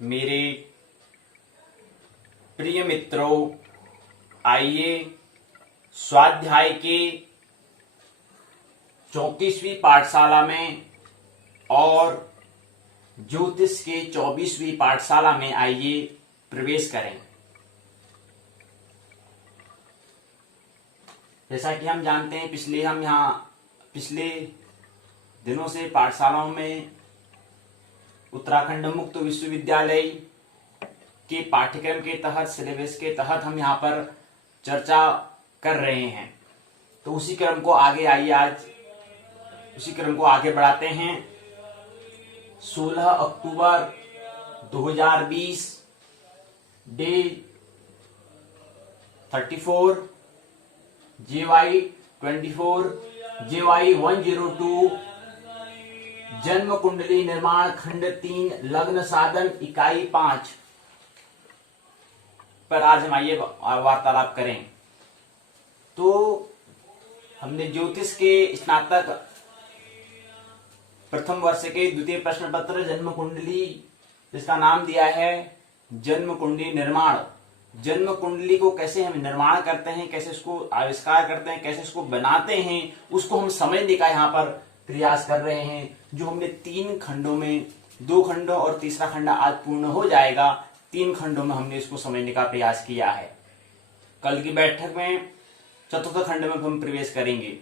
मेरे प्रिय मित्रों, आइए स्वाध्याय के 34वीं पाठशाला में और ज्योतिष के 24वीं पाठशाला में आइए प्रवेश करें। जैसा कि हम जानते हैं, पिछले दिनों से पाठशालाओं में उत्तराखंड मुक्त विश्वविद्यालय के पाठ्यक्रम के तहत, सिलेबस के तहत हम यहाँ पर चर्चा कर रहे हैं। तो उसी क्रम को आगे बढ़ाते हैं। 16 अक्टूबर 2020 डे 34 JY 24 JY 102 जन्म कुंडली निर्माण खंड 3 लग्न साधन इकाई 5 पर आज हम आइए वार्तालाप करें। तो हमने ज्योतिष के स्नातक प्रथम वर्ष के द्वितीय प्रश्न पत्र जन्म कुंडली, जिसका नाम दिया है जन्म कुंडली निर्माण। जन्म कुंडली को कैसे हम निर्माण करते हैं, कैसे उसको आविष्कार करते हैं, कैसे उसको बनाते हैं, उसको हम समझने का यहाँ पर प्रयास कर रहे हैं। जो हमने 3 खंडों में, 2 खंडों और तीसरा खंड आज पूर्ण हो जाएगा। 3 खंडों में हमने इसको समझने का प्रयास किया है। कल की बैठक में चतुर्थ खंड में हम प्रवेश करेंगे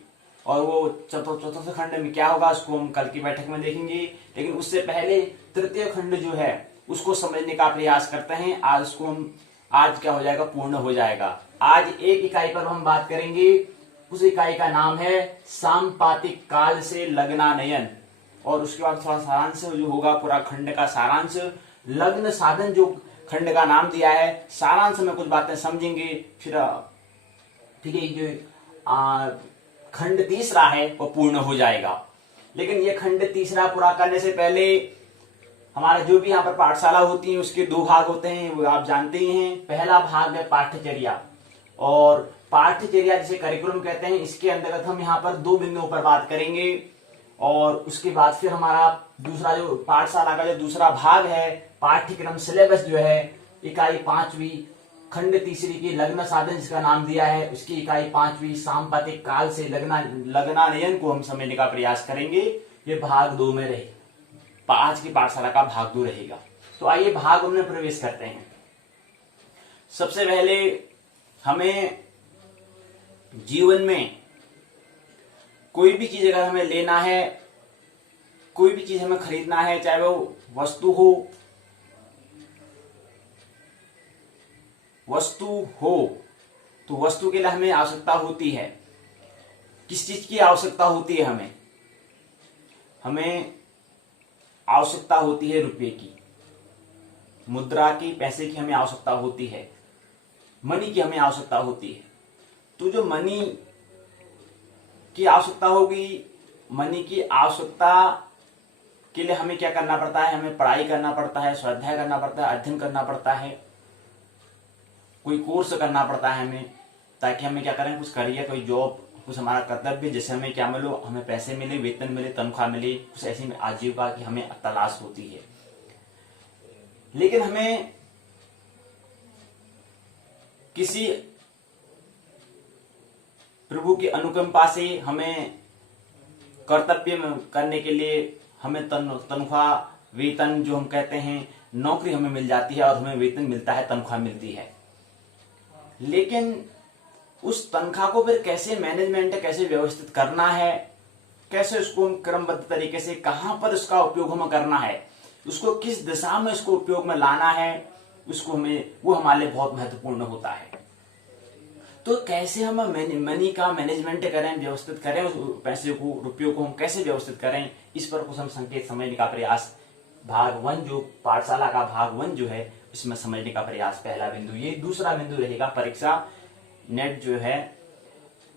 और वो चतुर्थ खंड में क्या होगा उसको हम कल की बैठक में देखेंगे। लेकिन उससे पहले तृतीय खंड जो है उसको समझने का प्रयास करते हैं। आज क्या हो जाएगा, पूर्ण हो जाएगा। आज एक इकाई पर हम बात करेंगे। उस इकाई का नाम है साम्पातिक काल से लग्नानयन, और उसके बाद थोड़ा सारांश जो होगा, पूरा खंड का सारांश। लग्न साधन जो खंड का नाम दिया है, सारांश में कुछ बातें समझेंगे। फिर जो खंड तीसरा है वो पूर्ण हो जाएगा। लेकिन ये खंड तीसरा पूरा करने से पहले हमारा जो भी यहाँ पर पाठशाला होती है उसके 2 भाग होते हैं, वो आप जानते ही हैं। पहला भाग है पाठ्यचर्या, और पाठ्यचर्या जिसे करिकुलम कहते हैं, इसके अंतर्गत हम यहाँ पर 2 बिंदुओं पर बात करेंगे। और उसके बाद फिर हमारा दूसरा जो पाठशाला का जो दूसरा भाग है, पाठ्यक्रम सिलेबस जो है, इकाई 5वीं खंड तीसरी की लग्न साधन जिसका नाम दिया है, उसकी इकाई 5वीं साम्पातिक काल से लग्नानयन को हम समझने का प्रयास करेंगे। ये भाग 2 में रहे, आज की पाठशाला का भाग 2 रहेगा। तो आइए भाग 2 में प्रवेश करते हैं। सबसे पहले हमें जीवन में कोई भी चीज अगर हमें लेना है, कोई भी चीज हमें खरीदना है, चाहे वो वस्तु हो तो वस्तु के लिए हमें आवश्यकता होती है। किस चीज की आवश्यकता होती है? हमें आवश्यकता होती है रुपये की, मुद्रा की, पैसे की हमें आवश्यकता होती है, मनी की हमें आवश्यकता होती है। तो जो मनी की आवश्यकता होगी, मनी की आवश्यकता के लिए हमें क्या करना पड़ता है? हमें पढ़ाई करना पड़ता है, स्वाध्याय करना पड़ता है, अध्ययन करना पड़ता है, कोई कोर्स करना पड़ता है हमें, ताकि हमें क्या करें, कुछ करियर, कोई जॉब, कुछ हमारा कर्तव्य, जैसे हमें क्या मिलो, हमें पैसे मिले, वेतन मिले, तनख्वाह मिले, कुछ ऐसी आजीविका की हमें तलाश होती है। लेकिन हमें किसी प्रभु की अनुकंपा से हमें कर्तव्य करने के लिए हमें तनख्वाह, वेतन जो हम कहते हैं, नौकरी हमें मिल जाती है और हमें वेतन मिलता है, तनख्वाह मिलती है। लेकिन उस तनख्वाह को फिर कैसे मैनेजमेंट, कैसे व्यवस्थित करना है, कैसे उसको क्रमबद्ध तरीके से कहां पर उसका उपयोग हमें करना है, उसको किस दिशा में उसको उपयोग में लाना है, वो हमारे लिए बहुत महत्वपूर्ण होता है। तो कैसे हम मनी का मैनेजमेंट करें, व्यवस्थित करें, उस पैसे को, रुपयों को हम कैसे व्यवस्थित करें, इस पर कुछ हम संकेत समझने का प्रयास भाग 1 जो पाठशाला का भाग 1 जो है इसमें समझने का प्रयास। पहला बिंदु ये। दूसरा बिंदु रहेगा परीक्षा नेट जो है,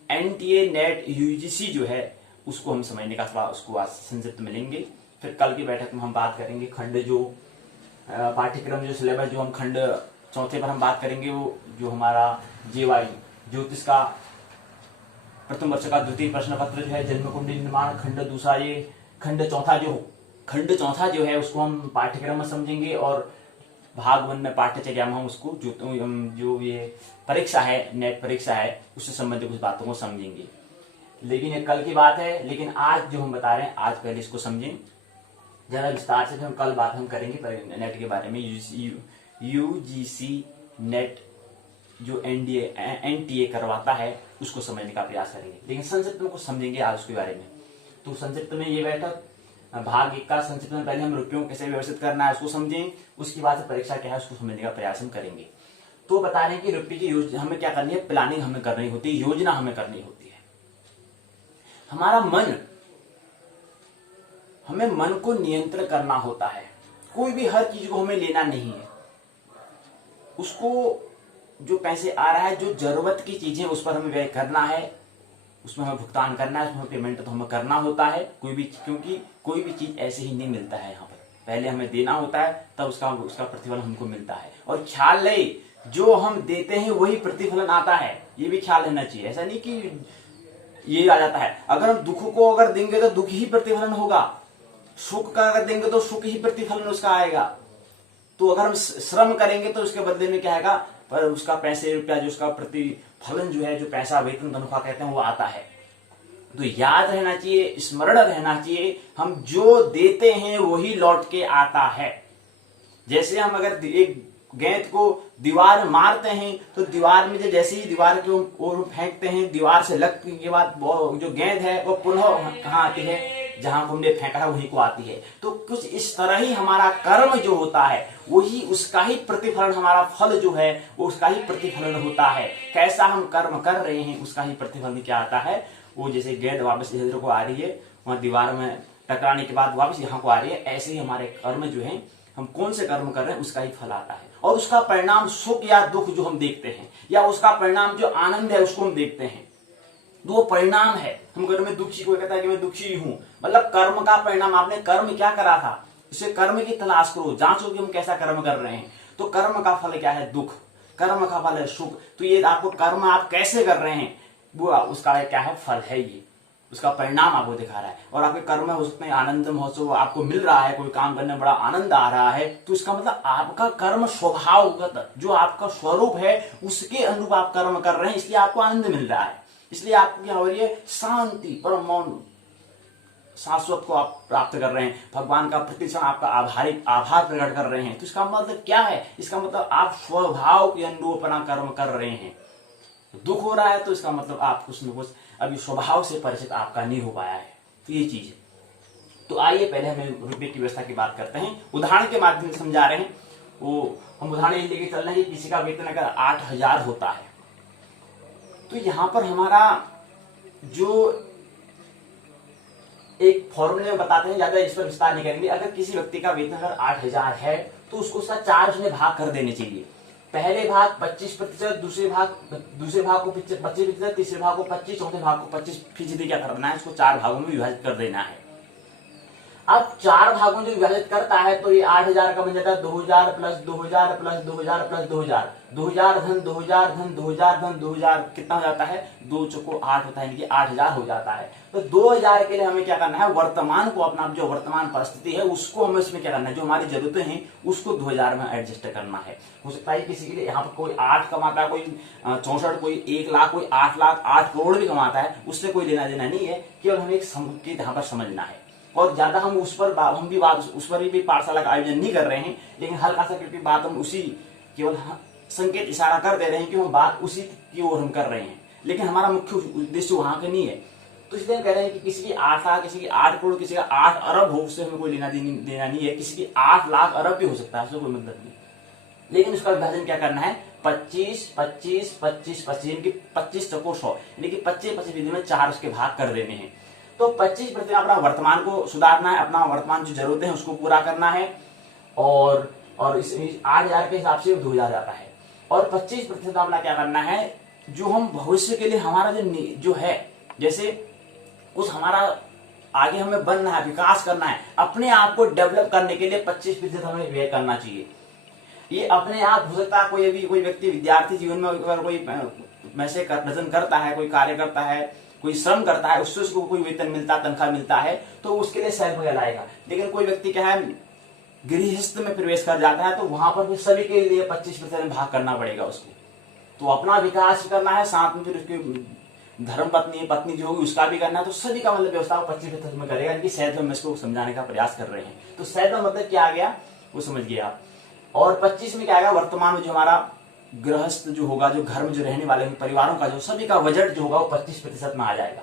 NTA नेट UGC जो है, उसको हम समझने का थोड़ा, उसको आज संक्षिप्त मिलेंगे। फिर कल की बैठक में हम बात करेंगे खंड जो पाठ्यक्रम, जो सिलेबस, जो हम खंड 4 पर हम बात करेंगे, वो जो हमारा JY ज्योतिष का प्रथम वर्ष का द्वितीय प्रश्न पत्र जो है, जन्म कुंडली निर्माण खंड दूसरा, ये खंड चौथा जो है उसको हम पाठ्यक्रम में समझेंगे। और भाग 1 में पाठ्यचर्या में हम उसको जो ये परीक्षा है, नेट परीक्षा है, उससे संबंधित कुछ बातों को समझेंगे। लेकिन ये कल की बात है, लेकिन आज जो हम बता रहे हैं, आज पहले इसको समझें जरा विस्तार से, फिर हम कल बात हम करेंगे नेट के बारे में। यूजीसी नेट जो एनटीए करवाता है उसको समझने का प्रयास करेंगे, लेकिन संक्षिप्त में कुछ समझेंगे आज उसके बारे में। तो संक्षिप्त में ये बैठक भाग 1 का संक्षिप्त में पहले हम रुपयों कैसे व्यवस्थित करना है उसको समझें, उसके बाद परीक्षा क्या है उसको समझने का प्रयास हम करेंगे। तो बता रहे हैं कि रुपये की योजना हमें क्या करनी है, प्लानिंग हमें करनी होती है, योजना हमें करनी होती है। हमारा मन, हमें मन को नियंत्रण करना होता है। कोई भी हर चीज को हमें लेना नहीं है, उसको जो पैसे आ रहा है, जो जरूरत की चीजें उस पर हमें व्यय करना है, उसमें हमें भुगतान करना है, उसमें पेमेंट तो हमें करना होता है क्योंकि कोई भी चीज ऐसे ही नहीं मिलता है। यहाँ पर पहले हमें देना होता है, तब उसका प्रतिफल हमको मिलता है। और ख्याल रहे, जो हम देते हैं वही प्रतिफलन आता है, ये भी ख्याल रहना चाहिए। ऐसा नहीं कि ये आ जाता है, अगर हम दुख को अगर देंगे तो दुख ही प्रतिफलन होगा, सुख का अगर देंगे तो सुख ही प्रतिफलन उसका आएगा। तो अगर हम श्रम करेंगे तो उसके बदले में क्या आएगा, पर उसका पैसे रुपया जो उसका प्रतिफलन जो है, जो पैसा वेतन तनख्वाह कहते हैं वो आता है। तो याद रहना चाहिए, स्मरण रहना चाहिए, हम जो देते हैं वही लौट के आता है। जैसे हम अगर एक गेंद को दीवार मारते हैं तो दीवार में जैसे ही दीवार के ओर फेंकते हैं, दीवार से लगने के बाद जो गेंद है वो पुनः कहाँ आती है, जहां हमने फेंका है वहीं को आती है। तो कुछ इस तरह ही हमारा कर्म जो होता है वही उसका ही प्रतिफलन, हमारा फल जो है वो उसका ही प्रतिफलन होता है। कैसा हम कर्म कर रहे हैं उसका ही प्रतिफलन क्या आता है। वो जैसे गेंद वापस इधर को आ रही है, वहां दीवार में टकराने के बाद वापस यहाँ को आ रही है, ऐसे ही हमारे कर्म जो है, हम कौन से कर्म कर रहे हैं उसका ही फल आता है। और उसका परिणाम सुख या दुख जो हम देखते हैं, या उसका परिणाम जो आनंद है उसको हम देखते हैं, तो वो परिणाम है। हम घर में दुखी, कोई कहता है कि मैं दुखी हूं, मतलब कर्म का परिणाम। आपने कर्म क्या करा था, उसे कर्म की तलाश करो, जांचो कि हम कैसा कर्म कर रहे हैं। तो कर्म का फल क्या है, दुख, कर्म का फल है सुख। तो ये आपको कर्म आप कैसे कर रहे हैं वो उसका क्या है, फल है, ये उसका परिणाम आपको दिखा रहा है। और आपके कर्म में हो सकते हैं आनंद महोत्सव आपको मिल रहा है, कोई काम करने में बड़ा आनंद आ रहा है, तो इसका मतलब आपका कर्म स्वभावगत जो आपका स्वरूप है उसके अनुरूप आप कर्म कर रहे हैं, इसलिए आपको आनंद मिल रहा है। इसलिए आपको क्या हो रही है, शांति, परम मौन, शाश्वत को आप प्राप्त कर रहे हैं। भगवान का प्रतिक्षण आपका आभार प्रकट कर रहे हैं। तो इसका मतलब क्या है, इसका मतलब आप स्वभाव के अनुरूप अपना कर्म कर रहे हैं। दुख हो रहा है तो इसका मतलब आप कुछ न कुछ अभी स्वभाव से परिचित आपका नहीं हो पाया है। तो ये चीज है। तो आइए पहले हम रुपये की व्यवस्था की बात करते हैं, उदाहरण के माध्यम से समझा रहे हैं। वो हम उदाहरण ये लेके चल रहे हैं कि किसी का वेतन अगर 8,000 होता है, तो यहां पर हमारा जो एक फॉर्मूले में बताते हैं, ज्यादा इस पर विस्तार नहीं करेंगे। अगर किसी व्यक्ति का वेतन अगर 8,000 है तो उसको उसका 4 में भाग कर देने चाहिए। पहले भाग 25%, दूसरे भाग को 25%, तीसरे भाग को 25%, चौथे भाग को 25% क्या करना है, उसको 4 भागों में विभाजित कर देना है। अब 4 भागों में जो विभाजित करता है तो ये 8,000 का बन जाता है 2,000 प्लस 2,000 प्लस 2,000 प्लस 2,000, 2,000 धन 2,000 धन 2,000 धन 2,000 कितना हो जाता है, 2 चौको 8 होता है, यानी कि 8,000 हो जाता है। तो 2,000 के लिए हमें क्या करना है, वर्तमान को, अपना जो वर्तमान परिस्थिति है उसको हमें इसमें क्या करना है, जो हमारी जरूरतें हैं उसको 2,000 में एडजस्ट करना है। हो सकता है किसी के लिए यहाँ पर कोई 8 कमाता है, कोई 64, कोई 1 लाख, कोई 8 लाख 8 करोड़ भी कमाता है, उससे कोई लेना देना नहीं है। केवल हमें एक संकेत यहाँ पर समझना है। और ज्यादा हम उस पर भी पाठशाला का आयोजन नहीं कर रहे हैं, लेकिन हल्का सा क्योंकि बात हम उसी केवल संकेत इशारा कर दे रहे हैं कि हम बात उसी की ओर हम कर रहे हैं, लेकिन हमारा मुख्य उद्देश्य वहां का नहीं है। तो इसलिए हम कह रहे हैं कि किसी की 8 लाख, किसी की 8 करोड़, किसी का 8 अरब हो, उससे हमें कोई लेना देना नहीं है। किसी की 8 लाख अरब भी हो सकता है, उससे कोई मतलब नहीं। लेकिन उसका विभाजन क्या करना है, 25 25 25 25, यानी कि 25 चौको 100, यानी कि 25 में 4 उसके भाग कर देने हैं। तो 25% अपना वर्तमान को सुधारना है, अपना वर्तमान जो जरूरतें हैं उसको पूरा करना है। और इस 8,000 के हिसाब से 2,000 जाता है। और 25% अपना क्या करना है, जो हम भविष्य के लिए हमारा जो है, जैसे कुछ हमारा आगे हमें बनना है, विकास करना है, अपने आप को डेवलप करने के लिए 25% हमें व्यय करना चाहिए। ये अपने आप हो सकता है, कोई व्यक्ति विद्यार्थी जीवन में अगर कोई वैसे प्रदर्शन करता है, कोई कार्य करता है, कोई श्रम करता है, उससे उसको कोई वेतन मिलता है, तनख्वाह मिलता है, तो उसके लिए सेल्फ कहलाएगा। लेकिन कोई व्यक्ति क्या है, गृहस्थ में प्रवेश कर जाता है तो वहां पर फिर सभी के लिए 25% में भाग करना पड़ेगा उसको। तो अपना विकास करना है, साथ में फिर उसकी धर्म पत्नी जो होगी उसका भी करना है, तो सभी का मतलब व्यवस्था 25% में करेगा। इनकी सहज में इसको समझाने का प्रयास कर रहे हैं। तो सहज में मतलब क्या आ गया वो समझ गया आप। और 25 में क्या आएगा, वर्तमान में जो हमारा गृहस्थ जो होगा, जो घर में जो रहने वाले परिवारों का जो सभी का बजट जो होगा वो 25% में आ जाएगा।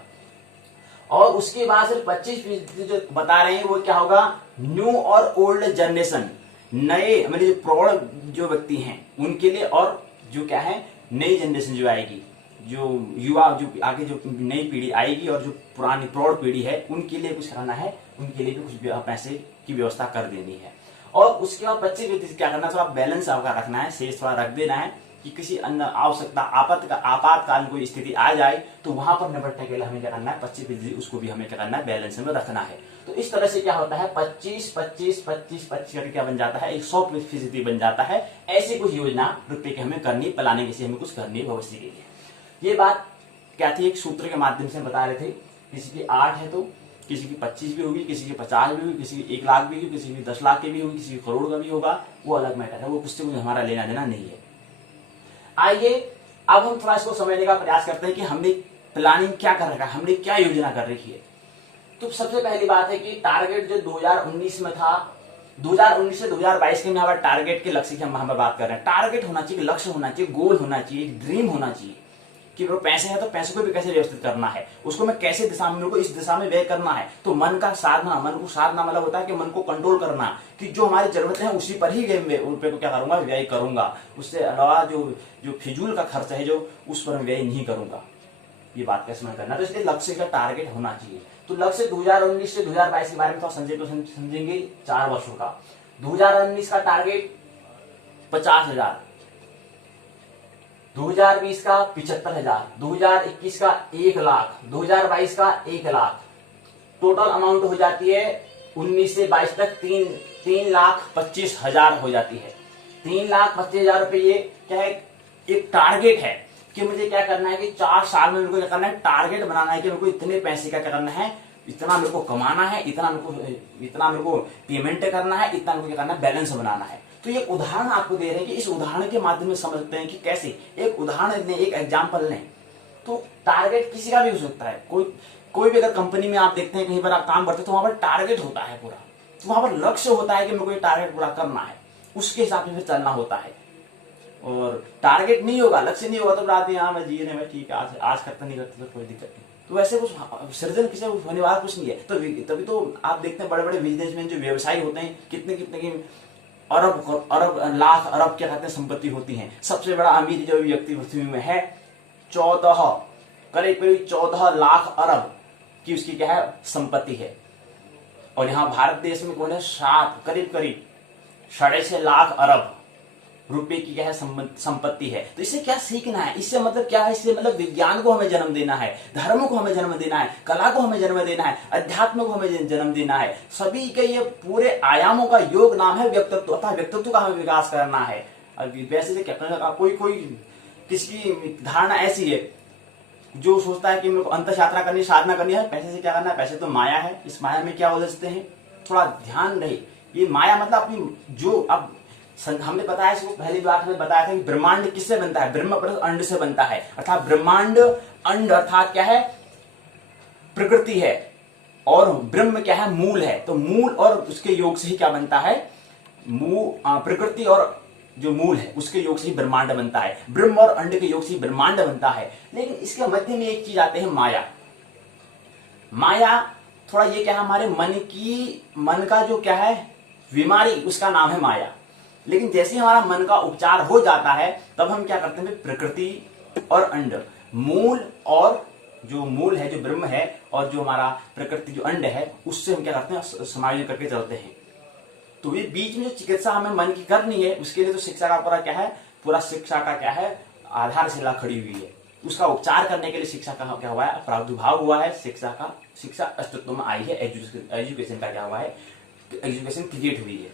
और उसके बाद सिर्फ 25% जो बता रहे हैं वो क्या होगा, न्यू और ओल्ड जनरेशन, नए मतलब जो प्रौढ़ जो व्यक्ति हैं उनके लिए, और जो क्या है नई जनरेशन जो आएगी, जो युवा जो आगे जो नई पीढ़ी आएगी और जो पुरानी प्रौढ़ पीढ़ी है उनके लिए कुछ करना है, उनके लिए भी कुछ पैसे की व्यवस्था कर देनी है। और उसके बाद 25% क्या करना है, तो आप बैलेंस आपका रखना है, शेष थोड़ा रख देना है कि किसी अन्य आवश्यकता आपातकालीन कोई स्थिति आ जाए तो वहां पर निपटने के लिए हमें क्या करना है, 25% उसको भी हमें क्या करना है, बैलेंस में रखना है। तो इस तरह से क्या होता है 25-25-25-25 करके क्या बन जाता है, 100% बन जाता है। ऐसी कुछ योजना रुपए की हमें करनी, प्लानिंग से हमें कुछ करनी है भविष्य के लिए। ये बात क्या थी, एक सूत्र के माध्यम से बता रहे थे। किसी की 8 है तो किसी की 25 भी होगी, किसी की 50 भी होगी, किसी की 1 लाख भी होगी, किसी की 10 लाख की भी होगी, किसी की करोड़ का भी होगा, वो अलग मैटर है, वो उससे कुछ हमारा लेना देना नहीं है। आइए अब हम थोड़ा इसको समझने का प्रयास करते हैं कि हमने प्लानिंग क्या कर रखा है, हमने क्या योजना कर रखी है। तो सबसे पहली बात है कि टारगेट जो 2019 में था, 2019 से 2022 के में टारगेट के लक्ष्य की हम बात कर रहे हैं। टारगेट होना चाहिए, लक्ष्य होना चाहिए, गोल होना चाहिए, ड्रीम होना चाहिए कि वो पैसे है तो पैसे को भी कैसे व्यवस्थित करना है, उसको मैं कैसे दिशा में, मेरे को इस दिशा में व्यय करना है। तो मन का साधना, मन को साधना मतलब होता है कि मन को कंट्रोल करना, कि जो हमारी जरूरतें हैं उसी पर ही रुपए को क्या करूंगा, व्यय करूंगा। उससे अलावा जो फिजूल का खर्च है जो उस पर व्यय नहीं करूंगा। ये बात का स्मरण करना। तो इसलिए लक्ष्य का टारगेट होना चाहिए। तो लक्ष्य 2019 से 2022 के बारे में तो समझेंगे 4 वर्षों का। 2019 का टारगेट 50,000, 2020 का 75,000, 2021 का 1 लाख, 2022 का 1 लाख। टोटल अमाउंट हो जाती है 19 से 22 तक 3,25,000 हो जाती है। 3,25,000 रुपये ये क्या है, एक टारगेट है कि मुझे क्या करना है कि 4 साल में मेरे को क्या करना है, टारगेट बनाना है कि मेरे को इतने पैसे का क्या करना है, इतना मेरे को कमाना है, इतना मेरे को पेमेंट करना है, इतना मेरे को क्या करना है, बैलेंस बनाना है। तो ये उदाहरण आपको दे रहे हैं कि इस उदाहरण के माध्यम से समझते हैं कि कैसे एक उदाहरण लें, एक एग्जाम्पल लें। तो टारगेट किसी का भी हो सकता है, कोई भी अगर कंपनी में आप देखते हैं कहीं पर आप काम करते हैं तो वहां पर टारगेट होता है पूरा, तो वहां पर लक्ष्य होता है कि मेरे को ये टारगेट पूरा करना है, उसके हिसाब से फिर चलना होता है। और टारगेट नहीं होगा, लक्ष्य नहीं होगा तो आदमी हाँ मैं जी रहे मैं ठीक है, आज करता नहीं करता तो कोई दिक्कत नहीं। तो वैसे कुछ सृजन किसी होने वाला कुछ नहीं है। तो तभी तो आप देखते हैं बड़े बड़े बिजनेसमैन जो व्यवसायी होते हैं कितने की अरब लाख अरब क्या कहते हैं संपत्ति होती है। सबसे बड़ा अमीर जो व्यक्ति पृथ्वी में है 14 करीब 14 लाख अरब की उसकी क्या है संपत्ति है। और यहाँ भारत देश में कौन है, 7 करीब 6.5 लाख अरब रुपए की क्या है संपत्ति है। तो इससे क्या सीखना है, इससे मतलब क्या है, इससे मतलब विज्ञान को हमें जन्म देना है, धर्म को हमें जन्म देना है, कला को हमें जन्म देना है, अध्यात्म को हमें जन्म देना है। सभी के ये पूरे आयामों का योग नाम है व्यक्तित्व, अर्थात व्यक्तित्व का हमें विकास करना है। वैसे से क्या कोई किसी की धारणा ऐसी है जो सोचता है कि मेरे को अंतर यात्रा करनी, साधना करनी है, पैसे से क्या करना है, पैसे तो माया है, इस माया में क्या उलझते हैं, थोड़ा ध्यान रहे। ये माया मतलब अपनी जो अब हमने बताया, इसको पहली बात हमें बताया था कि ब्रह्मांड किससे बनता है, ब्रह्म प्लस अंड से बनता है। अर्थात ब्रह्मांड अंड अर्थात क्या है, प्रकृति है, और ब्रह्म क्या है, मूल है। तो मूल और उसके योग से ही क्या बनता है, प्रकृति और जो मूल है उसके योग से ही ब्रह्मांड बनता है, ब्रह्म और अंड के योग से ही ब्रह्मांड बनता है। लेकिन इसके मध्य में एक चीज आते हैं माया। माया थोड़ा ये क्या है, हमारे मन का जो क्या है बीमारी, उसका नाम है माया। लेकिन जैसे हमारा मन का उपचार हो जाता है तब हम क्या करते हैं, प्रकृति और अंड, मूल और जो मूल है जो ब्रह्म है और जो हमारा प्रकृति जो अंड है उससे हम क्या करते हैं, समायोजन करके चलते हैं। तो ये बीच में जो चिकित्सा हमें मन की करनी है उसके लिए तो शिक्षा का पूरा क्या है, पूरा शिक्षा का क्या है आधारशिला खड़ी हुई है। उसका उपचार करने के लिए शिक्षा का क्या हुआ है, प्रादुर्भाव हुआ है। शिक्षा अस्तित्व में आई है, एजुकेशन का क्या हुआ है, एजुकेशन क्रिएट हुई है,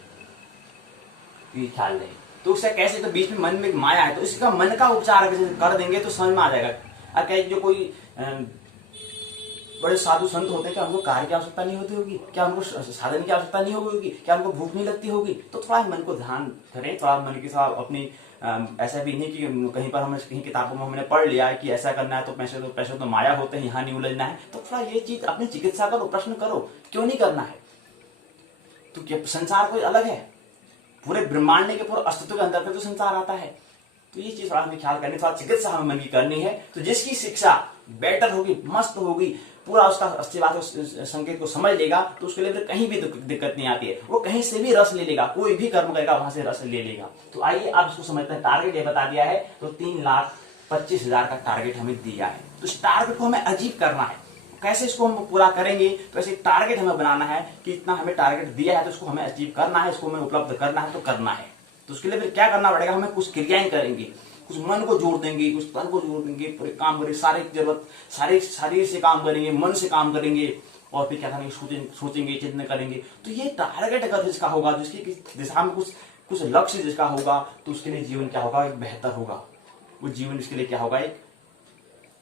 ये ख्याल रहे। तो उससे कैसे, तो बीच में मन में माया है तो इसका मन का उपचार कर देंगे तो समझ में आ जाएगा। अगर जो कोई बड़े साधु संत होते हैं, क्या उनको कार्य की आवश्यकता नहीं होती होगी? क्या उनको साधन की आवश्यकता नहीं होगी? क्या उनको भूख नहीं लगती होगी? तो थोड़ा मन को ध्यान करें, थोड़ा मन के साथ अपनी ऐसा भी नहीं कि कहीं पर हमने कहीं किताबों में हमने पढ़ लिया है कि ऐसा करना है तो पैसे तो माया होते हैं, यहाँ नहीं उलझना है। तो थोड़ा ये चीज अपनी चिकित्सा करो, प्रश्न करो, क्यों नहीं करना है? तो क्या संसार कोई अलग है? पूरे ब्रह्मांड के पूरे अस्तित्व के अंदर तो संसार आता है। तो ये चीज थोड़ा हमें ख्याल करनी, थोड़ा चिकित्सा हमें मन की करनी है। तो जिसकी शिक्षा बेटर होगी, मस्त होगी, पूरा उसका अच्छी बात संकेत को समझ लेगा, तो उसके लिए फिर कहीं भी दिक्कत नहीं आती है। वो कहीं से भी रस ले लेगा, कोई भी कर्म करेगा वहां से रस ले लेगा। तो आइए आप इसको समझते हैं। टारगेट ये बता दिया है, तो 3,25,000 का टारगेट हमें दिया है। तो इस टारगेट को हमें अचीव करना है। कैसे इसको हम पूरा करेंगे? तो ऐसे टारगेट हमें बनाना है कि इतना हमें टारगेट दिया है तो इसको हमें अचीव करना है, इसको हमें उपलब्ध करना है, तो करना है। तो उसके लिए फिर क्या करना पड़ेगा? हमें कुछ क्रियाएं करेंगे, कुछ मन को जोड़ देंगे, कुछ तन को जोड़ देंगे, पूरे काम करेंगे, सारे शरीर से काम करेंगे, मन से काम करेंगे, और फिर क्या करेंगे? सोचेंगे, चिंतन करेंगे। तो ये टारगेट अगर जिसका होगा, जिसकी दिशा में कुछ लक्ष्य जिसका होगा, तो उसके लिए जीवन क्या होगा? एक बेहतर होगा। उस जीवन इसके लिए क्या होगा?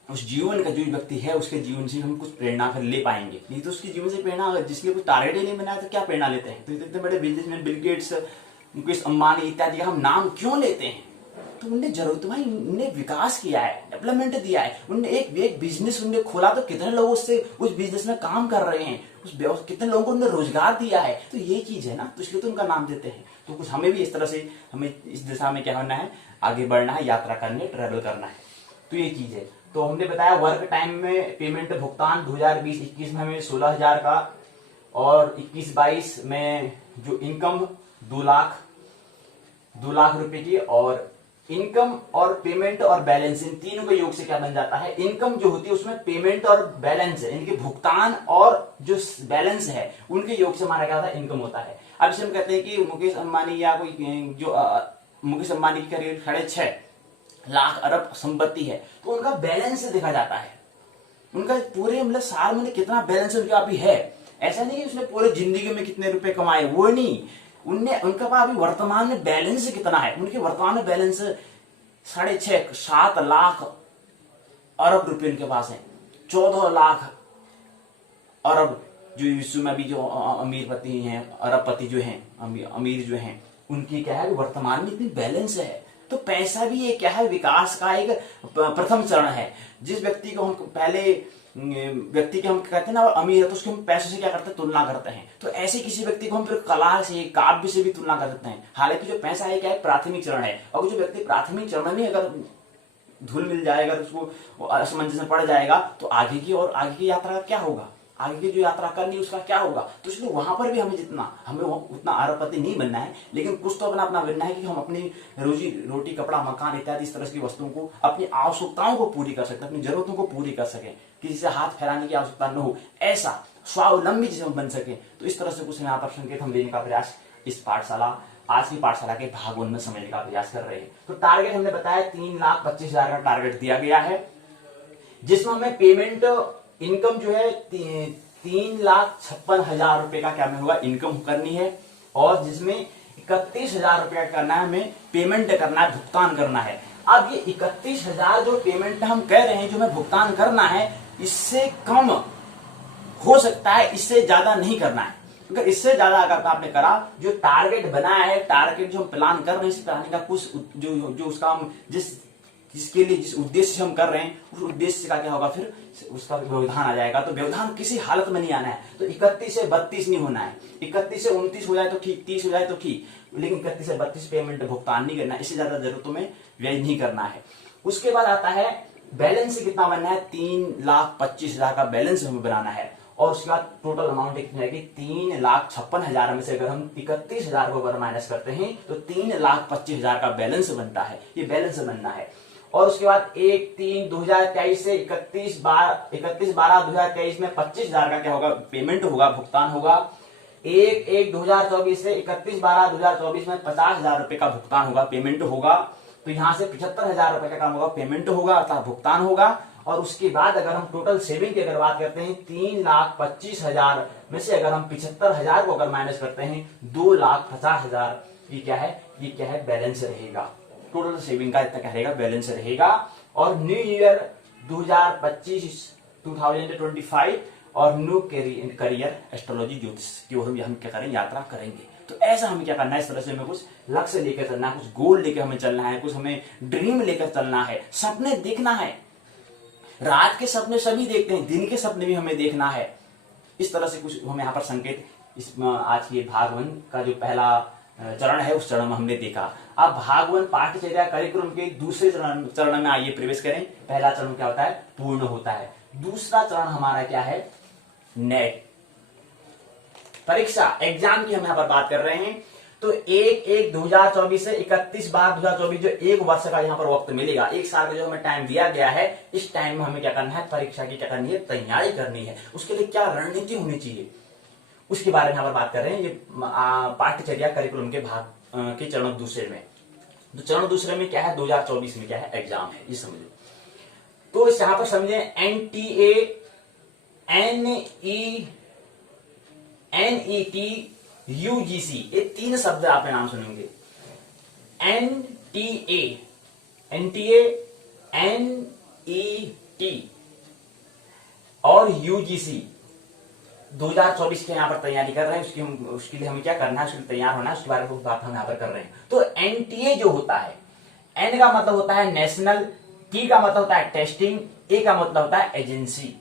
उस जीवन का जो व्यक्ति है उसके जीवन से हम कुछ प्रेरणा फिर ले पाएंगे। नहीं तो उसके जीवन से प्रेरणा, जिसके लिए कुछ टारगेट ही नहीं बनाया तो क्या प्रेरणा लेते हैं? तो इतने बड़े businessman Bill Gates, Mukesh Ambani इत्यादि का हम नाम क्यों लेते हैं? तो उनने जरूरत भाई, उनने विकास किया है, डेवलपमेंट दिया है, उनने एक बिजनेस उनने खोला, तो कितने लोग उससे उस बिजनेस में काम कर रहे हैं, कितने लोगों को उन्होंने रोजगार दिया है। तो ये चीज है ना, तो इसलिए तो उनका नाम देते हैं। तो कुछ हमें भी इस तरह से, हमें इस दिशा में क्या होना है? आगे बढ़ना है, यात्रा करनी है, ट्रेवल करना है। तो ये चीज है। तो हमने बताया वर्क टाइम में पेमेंट भुगतान 2020-21 में हमें 16,000 का, और 21-22 में जो इनकम 2 लाख रुपए की, और इनकम और पेमेंट और बैलेंस, इन तीनों के योग से क्या बन जाता है? इनकम जो होती है उसमें पेमेंट और बैलेंस है, इनके भुगतान और जो बैलेंस है उनके योग से हमारा क्या होता है? इनकम होता है। अब इसे हम कहते हैं कि मुकेश अंबानी या कोई जो मुकेश अंबानी की करीब 6.5 लाख अरब संपत्ति है, तो उनका बैलेंस देखा जाता है। उनका पूरे मतलब साल में कितना बैलेंस उनका अभी है। ऐसा नहीं कि उसने पूरे जिंदगी में कितने रुपए कमाए, वो नहीं। उनका पास अभी वर्तमान में बैलेंस कितना है? उनके वर्तमान में बैलेंस 7 लाख अरब रुपए उनके पास है। 14 लाख अरब जो विश्व में अभी जो अमीरपति हैं, अरबपति जो हैं, अमीर जो हैं, उनकी क्या है? वर्तमान में इतनी बैलेंस है। तो पैसा भी ये क्या है? विकास का एक प्रथम चरण है। जिस व्यक्ति को हम पहले व्यक्ति के हम कहते हैं ना अमीर है, तो उसके हम पैसे से क्या करते हैं? तुलना करते हैं। तो ऐसे किसी व्यक्ति को हम फिर कला से, काव्य से भी तुलना करते हैं। हालांकि जो पैसा है क्या है? प्राथमिक चरण है। और जो व्यक्ति प्राथमिक चरण में अगर धूल मिल जाएगा, तो उसको असमंजस में पड़ जाएगा, तो आगे की यात्रा का क्या होगा? आगे की जो यात्रा करनी उसका क्या होगा? तो इसलिए वहां पर भी हमें उतना अरबपति नहीं बनना है, लेकिन कुछ तो अपना बनना है कि हम अपनी रोजी रोटी, कपड़ा, मकान इत्यादि इस तरह की वस्तुओं को, अपनी आवश्यकताओं को पूरी कर सकते, अपनी जरूरतों को पूरी कर सके, किसी से हाथ फैलाने की आवश्यकता न हो, ऐसा स्वावलंबी जिसे हम बन सके। तो इस तरह से कुछ यहाँ पर संकेत हम लेने का प्रयास आज की पाठशाला के भाग 1 में समझने का प्रयास कर रहे हैं। तो टारगेट हमने बताया 3,25,000 का टारगेट दिया गया है, जिसमें हमें पेमेंट इनकम जो है 3,56,000 रुपए का क्या में होगा? इनकम करनी है, और जिसमें 31,000 रुपया करना है, हमें पेमेंट करना है, भुगतान करना है। अब ये 31,000 जो पेमेंट हम कह रहे हैं, जो हमें भुगतान करना है, इससे कम हो सकता है, इससे ज्यादा नहीं करना है। अगर इससे ज्यादा अगर आपने करा, जो टारगेट बनाया है, टारगेट जो हम प्लान कर रहे हैं, इस प्लानिंग का कुछ जो उसका हम जिसके लिए जिस उद्देश्य से हम कर रहे हैं, उस उद्देश्य का क्या होगा? फिर उसका व्यवधान आ जाएगा। तो व्यवधान किसी हालत में नहीं आना है। तो 31 से 32 नहीं होना है, 31 से 29 हो जाए तो ठीक, 30 हो जाए तो ठीक, लेकिन 31 से 32 पेमेंट भुगतान नहीं करना है, इससे ज्यादा जरूरतों में व्यय नहीं करना है। उसके बाद आता है बैलेंस कितना बनना है? 3,25,000 का बैलेंस हमें बनाना है, और उसके बाद टोटल अमाउंट कितनी रहेगी? 3,56,000 में से अगर हम 31,000 को अगर माइनस करते हैं, तो 3,25,000 का बैलेंस बनता है। ये बैलेंस बनना है। और उसके बाद 1/3/2023 से 31/12/2023 में 25,000 का क्या होगा? पेमेंट होगा, भुगतान होगा। 1/1/2024 से 31/12/2024 में 50,000 रुपए का भुगतान होगा, पेमेंट होगा। तो यहां से 75,000 रुपए का काम होगा, पेमेंट होगा अर्थात भुगतान होगा। और उसके बाद अगर हम टोटल सेविंग की अगर बात करते हैं, 3,25,000 में से अगर हम 75,000 को अगर माइनस करते हैं, 2,50,000 ये क्या है? बैलेंस रहेगा। टोटल सेविंग का इतना क्या रहेगा? बैलेंस रहेगा। और न्यू ईयर 2025 और न्यू करियर एस्ट्रोलॉजी ज्योतिष की ओर हम क्या करें, यात्रा करेंगे। तो ऐसा हमें क्या करना है, इस तरह से हमें कुछ लक्ष्य लेकर चलना है, कुछ गोल लेकर हमें चलना है, कुछ हमें ड्रीम लेकर चलना है, सपने देखना है। रात के सपने सभी देखते हैं, दिन के सपने भी हमें देखना है। इस तरह से कुछ हमें यहाँ पर संकेत इसमें आज ये भाग 1 का जो पहला चरण है उस चरण में हमने देखा। अब भाग 1 पाठ्यचर्या कार्यक्रम के दूसरे चरण में आइए प्रवेश करें। पहला चरण क्या होता है, पूर्ण होता है। दूसरा चरण हमारा क्या है, नेट परीक्षा, एग्जाम की हम यहाँ पर बात कर रहे हैं। तो 1/1/2024 से 31/12/2024 जो एक वर्ष का यहाँ पर वक्त मिलेगा, एक साल का जो हमें टाइम दिया गया है, इस टाइम में हमें क्या करना है, परीक्षा की क्या करनी है, तैयारी करनी है। उसके लिए क्या रणनीति होनी चाहिए, उसके बारे में यहाँ पर बात कर रहे हैं। ये पाठ्यचर्या करिकुलम के भाग के चरण दूसरे में। तो चरण दूसरे में क्या है, 2024 में क्या है, एग्जाम है, ये समझो। तो इस यहाँ पर समझे NTA NET UGC, ये 3 शब्द आपने नाम सुनेंगे। NTA NET और UGC 2024 के यहाँ पर तैयारी कर रहे हैं। उसके लिए हमें क्या करना है, उसके लिए तैयार होना है, उसके बारे में बात हम यहाँ पर कर रहे हैं। तो NTA जो होता है, N का मतलब होता है नेशनल, T का मतलब होता है टेस्टिंग, A का मतलब होता है एजेंसी।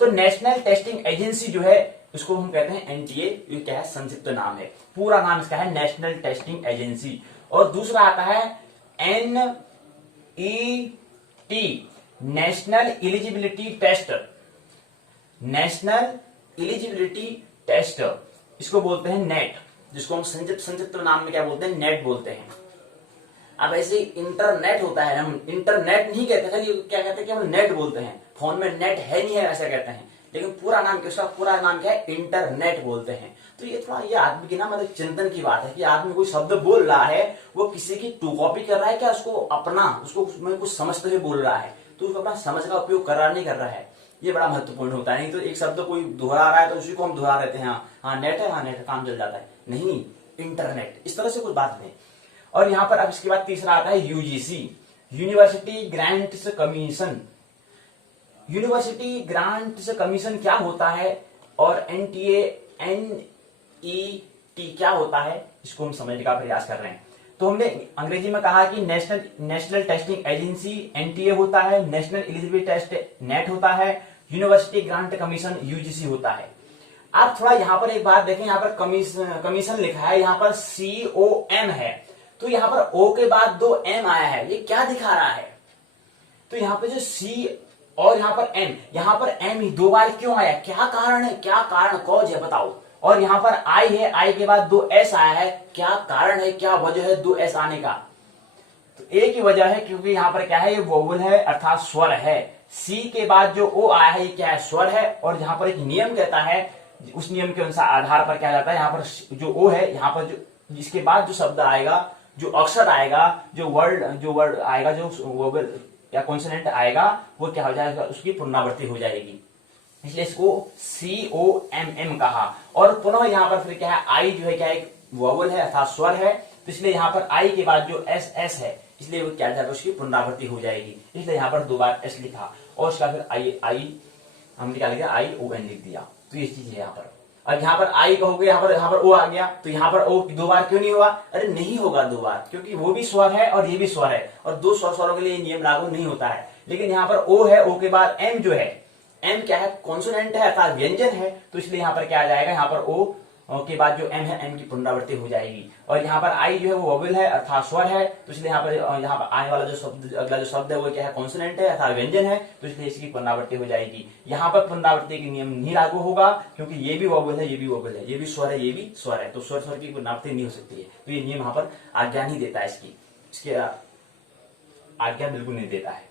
तो नेशनल टेस्टिंग एजेंसी जो है उसको हम कहते हैं NTA। ये क्या है, संक्षिप्त नाम है। पूरा नाम इसका है नेशनल टेस्टिंग एजेंसी। और दूसरा आता है NET national eligibility test, national eligibility test, इसको बोलते हैं नेट, जिसको हम संक्षिप्त नाम में क्या बोलते हैं, नेट बोलते हैं। अब ऐसे इंटरनेट होता है, हम इंटरनेट नहीं कहते, खाली क्या कहते हैं कि हम नेट बोलते हैं। फोन में नेट है नहीं है ऐसा कहते हैं, लेकिन पूरा नाम क्या, उसका पूरा नाम क्या है, इंटरनेट बोलते हैं। तो ये थोड़ा ये आदमी की ना मतलब चिंतन की बात है कि आदमी कोई शब्द बोल रहा है, वो किसी की टू कॉपी कर रहा है क्या, उसको अपना, उसको कुछ समझते हुए बोल रहा है, तो उसको अपना समझ का उपयोग कर रहा नहीं कर रहा है। ये बड़ा महत्वपूर्ण होता है। नहीं तो एक शब्द कोई दोहरा रहा है तो उसी को हम दोहरा रहते हैं, हाँ नेट है, हाँ नेट है, काम चल जाता है। नहीं, इंटरनेट, इस तरह से कुछ बात नहीं। और यहाँ पर अब इसके बाद तीसरा आता है UGC, university grants commission. University grants commission क्या होता है और NTA NET क्या होता है, इसको हम समझने का प्रयास कर रहे हैं। तो हमने अंग्रेजी में कहा कि नेशनल टेस्टिंग एजेंसी NTA होता है, नेशनल एलिजिबिलिटी टेस्ट नेट होता है, यूनिवर्सिटी ग्रांट कमीशन UGC होता है। आप थोड़ा यहाँ पर एक बात देखें, यहाँ पर कमीशन लिखा है, यहाँ पर COM है, तो यहाँ पर O के बाद 2 M आया है, ये क्या दिखा रहा है। तो यहाँ पे जो C और यहाँ पर M, यहाँ पर M ही 2 बार क्यों आया, क्या कारण है, क्या कारण कॉज है बताओ। और यहाँ पर I है, I के बाद 2 S आया है, क्या कारण है, क्या वजह है 2 S आने का। तो एक ही वजह है, क्योंकि यहाँ पर क्या है, ये वोवल है अर्थात स्वर है। C के बाद जो O आया है, ये क्या है, स्वर है। और यहाँ पर एक नियम कहता है, उस नियम के अनुसार आधार पर क्या जाता है, यहाँ पर जो O है, यहाँ पर जो जिसके बाद जो शब्द आएगा, जो अक्षर आएगा, जो वर्ड आएगा, जो वोवल या कॉन्सोनेंट आएगा, वो क्या हो जाएगा, उसकी पुनरावृत्ति हो जाएगी, इसलिए इसको COMM कहा। और पुनः यहाँ पर फिर क्या है, I जो है क्या एक वोवल है अर्थात स्वर है, तो इसलिए यहाँ पर I के बाद जो SS है, इसलिए वो क्या जाएगा, उसकी पुनरावृत्ति हो जाएगी, इसलिए यहाँ पर 2 बार S लिखा। और उसका फिर I हमने क्या लिखा, ION लिख दिया। तो ये चीज है यहाँ पर। अब यहाँ पर I कहोगे, यहाँ पर O आ गया, तो यहाँ पर O 2 बार क्यों नहीं हुआ, अरे नहीं होगा 2 बार, क्योंकि वो भी स्वर है और ये भी स्वर है, और 2 स्वरों के लिए नियम लागू नहीं होता है। लेकिन यहाँ पर O है, O के बाद M जो है, M क्या है, कॉन्सोनेंट है अर्थात व्यंजन है, तो इसलिए यहाँ पर क्या आ जाएगा, यहाँ पर O के बाद जो M है, M की पुनरावृत्ति हो जाएगी। और यहाँ पर I जो है वो वोवेल है अर्थात स्वर है, तो इसलिए यहाँ पर आने वाला जो शब्द, अगला जो शब्द है वो क्या है, कॉन्सोनेंट है अर्थात व्यंजन है, तो इसलिए इसकी पुनरावृत्ति हो जाएगी। यहाँ पर पुनरावृत्ति के नियम नहीं लागू होगा, क्योंकि ये भी वोवेल है, ये भी वोवेल है, ये भी स्वर है, ये भी स्वर है, तो स्वर की पुनरावृत्ति नहीं हो सकती है। तो ये नियम यहाँ पर आज्ञा नहीं देता है, इसकी आज्ञा बिल्कुल नहीं देता है।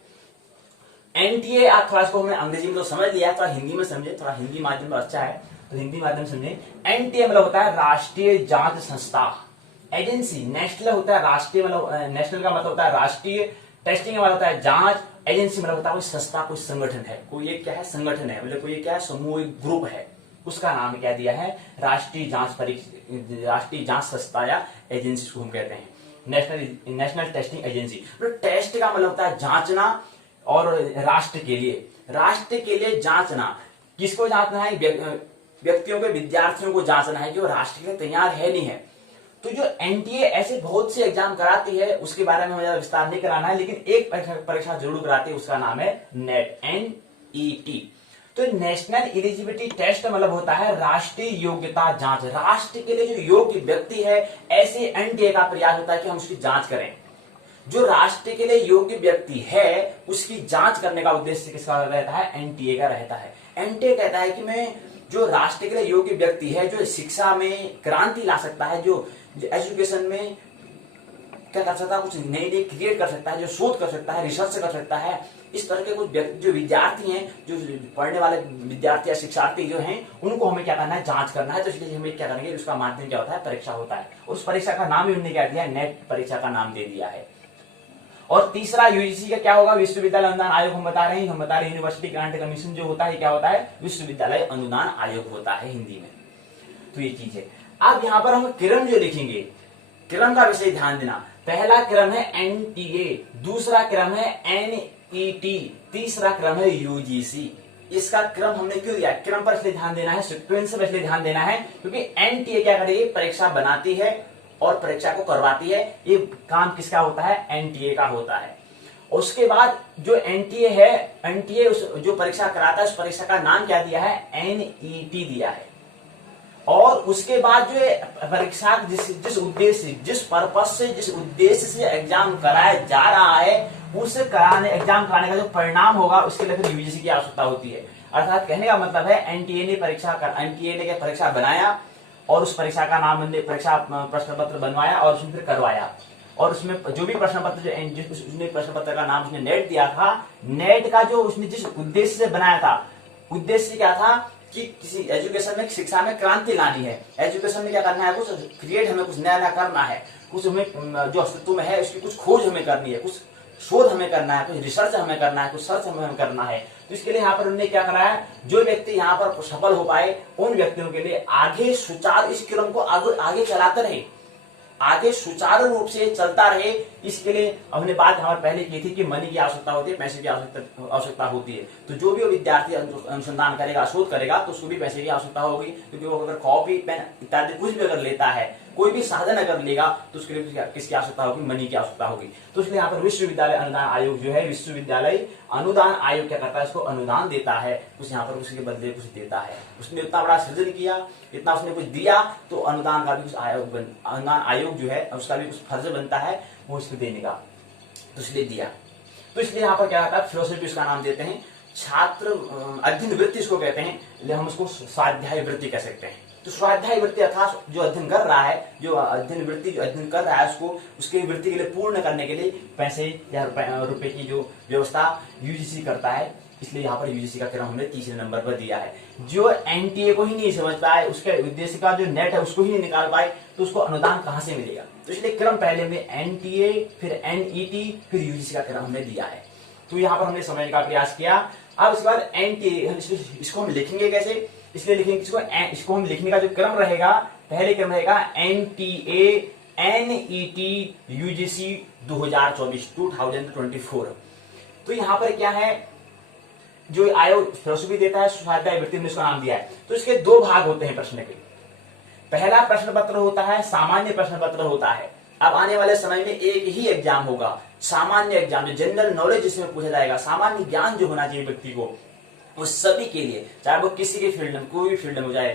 NTA आप थोड़ा इसको हमने अंग्रेजी में तो समझ लिया, थोड़ा हिंदी में समझे, थोड़ा हिंदी माध्यम में अच्छा है तो हिंदी माध्यम समझे। NTA मतलब होता है राष्ट्रीय जांच संस्था एजेंसी। नेशनल होता है राष्ट्रीय, मतलब नेशनल का मतलब होता है राष्ट्रीय, टेस्टिंग का मतलब होता है जांच, एजेंसी मतलब होता है कोई संस्था, कोई संगठन है, कोई एक क्या है, संगठन है, मतलब कोई क्या है, समूह, एक ग्रुप है, उसका नाम क्या दिया है, राष्ट्रीय जांच संस्था या एजेंसी को हम कहते हैं, नेशनल टेस्टिंग एजेंसी। टेस्ट का मतलब होता है जांचना, और राष्ट्र के लिए जांचना। किसको जांचना है? व्यक्तियों के, विद्यार्थियों को जांचना है कि वो राष्ट्र के लिए तैयार है नहीं है। तो जो एनटीए ऐसे बहुत से एग्जाम कराती है, उसके बारे में हमें विस्तार नहीं कराना है, लेकिन एक परीक्षा जरूर कराती है, उसका नाम है नेट, NET। तो नेशनल एलिजिबिलिटी टेस्ट मतलब होता है राष्ट्रीय योग्यता जांच। राष्ट्र के लिए जो योग्य व्यक्ति है, ऐसे एनटीए का प्रयास होता है कि हम उसकी जांच करें। जो राष्ट्र के लिए योग्य व्यक्ति है उसकी जांच करने का उद्देश्य किसका रहता है? एनटीए का रहता है। एनटीए कहता है कि मैं जो राष्ट्र के लिए योग्य व्यक्ति है, जो शिक्षा में क्रांति ला सकता है, जो एजुकेशन में क्या कर सकता है, कुछ नई नई क्रिएट कर सकता है, जो शोध कर सकता है, रिसर्च कर सकता है, इस तरह के कुछ जो विद्यार्थी हैं, जो पढ़ने वाले विद्यार्थी या शिक्षार्थी जो हैं, उनको हमें क्या करना है? जांच करना है। तो इसलिए हमें क्या करेंगे? उसका माध्यम क्या होता है? परीक्षा होता है। उस परीक्षा का नाम ही उन्होंने क्या दिया? नेट परीक्षा का नाम दे दिया है। और तीसरा यूजीसी का क्या होगा? विश्वविद्यालय अनुदान आयोग। हम बता रहे हैं यूनिवर्सिटी ग्रांट कमीशन जो होता है, क्या होता है? विश्वविद्यालय अनुदान आयोग होता है हिंदी में। तो ये चीज है। अब यहाँ पर हम क्रम जो लिखेंगे, क्रम का विषय ध्यान देना। पहला क्रम है एनटीए, दूसरा क्रम है एनईटी, तीसरा क्रम है यूजीसी। इसका क्रम हमने क्यों दिया? क्रम पर इसलिए ध्यान देना है, सीक्वेंस पर इसलिए ध्यान देना है क्योंकि एनटीए क्या करेगी? परीक्षा बनाती है और परीक्षा को करवाती है। ये काम किसका होता है? एनटीए का होता है। उसके बाद जो एनटीए है, एनटीए जो परीक्षा कराता है, उस परीक्षा का नाम क्या दिया है? एनईटी दिया है। और उसके बाद जो परीक्षा जिस उद्देश्य, जिस पर्पस से, जिस उद्देश्य से एग्जाम कराया जा रहा है, उस एग्जाम कराने का जो परिणाम होगा, उसके लिए फिर यूजीसी की आवश्यकता होती है। अर्थात कहने का मतलब है एनटीए ने परीक्षा बनाया और उस परीक्षा का नाम, परीक्षा प्रश्न पत्र बनवाया और उसमें फिर करवाया। और उसमें जो भी प्रश्न पत्र, उसने प्रश्न पत्र का नाम उसने नेट दिया था, नेट का जो उसने जिस उद्देश्य से बनाया था, उद्देश्य क्या था कि किसी एजुकेशन में, शिक्षा में क्रांति लानी है। एजुकेशन में क्या करना है? कुछ क्रिएट, हमें कुछ नया नया करना है, कुछ हमें जो अस्तित्व में है उसकी कुछ खोज हमें करनी है, कुछ शोध हमें करना है, कुछ रिसर्च हमें करना है, कुछ सर्च हमें करना है। तो इसके लिए यहाँ पर उन्होंने क्या कराया? जो व्यक्ति यहाँ पर सफल हो पाए, उन व्यक्तियों के लिए आगे सुचारू इस क्रम को आगे चलाते रहे, आगे सुचारू रूप से चलता रहे। इसके लिए हमने बात हमारे पहले की थी कि मनी की आवश्यकता होती है, पैसे की आवश्यकता होती है। तो जो भी वो विद्यार्थी अनुसंधान करेगा, शोध करेगा, तो उसको भी पैसे की आवश्यकता होगी, क्योंकि वो अगर कॉपी पेन इत्यादि कुछ भी अगर लेता है, कोई भी साधन अगर लेगा, तो उसके लिए किसकी आवश्यकता होगी? मनी की आवश्यकता होगी। तो इसलिए यहाँ पर विश्वविद्यालय अनुदान आयोग जो है, विश्वविद्यालय अनुदान आयोग क्या करता है? इसको अनुदान देता है, कुछ यहाँ पर उसके बदले कुछ देता है। उसने इतना बड़ा सृजन किया, इतना उसने कुछ दिया, तो अनुदान का भी कुछ अनुदान आयोग जो है उसका भी कुछ फर्ज बनता है वो इसको देने का, तो इसलिए दिया। तो इसलिए यहाँ पर क्या होता है? फिलोसफी उसका नाम देते हैं, छात्र अध्ययन वृत्ति इसको कहते हैं, इसलिए हम उसको स्वाध्याय वृत्ति कह सकते हैं। तो स्वाध्याय वृत्ति अर्थात जो अध्ययन कर रहा है, जो अध्ययन वृत्ति जो अध्ययन कर रहा है, उसको उसके वृत्ति के लिए पूर्ण करने के लिए पैसे या रुपए की जो व्यवस्था यूजीसी करता है। इसलिए यहाँ पर यूजीसी का क्रम हमने तीसरे नंबर पर दिया है। जो एनटीए को ही नहीं समझ पाए, उसके उद्देश्य का जो नेट है उसको ही नहीं निकाल पाए, तो उसको अनुदान कहाँ से मिलेगा? तो इसलिए क्रम पहले में एनटीए, फिर एनईटी, फिर यूजीसी का क्रम हमने दिया है। तो यहाँ पर हमने समझने का प्रयास किया। अब इसके बाद एनटीए, इसको हम लिखेंगे कैसे? इसलिए लिखेंगे इसको हम लिखने का जो क्रम रहेगा, पहले क्रम रहेगा एनटीए, एनईटी, यूजीसी 2024। तो यहाँ पर क्या है? जो आयोग फिलोसफी देता है, स्वाध्याय वृत्ति ने इसका नाम दिया है। तो इसके दो भाग होते हैं प्रश्न के। पहला प्रश्न पत्र होता है, सामान्य प्रश्न पत्र होता है। अब आने वाले समय में एक ही एग्जाम होगा, सामान्य एग्जाम, जो जनरल नॉलेज जिसमें पूछा जाएगा, सामान्य ज्ञान जो होना चाहिए व्यक्ति को, वो सभी के लिए, चाहे वो किसी के फील्ड में, कोई भी फील्ड में हो, चाहे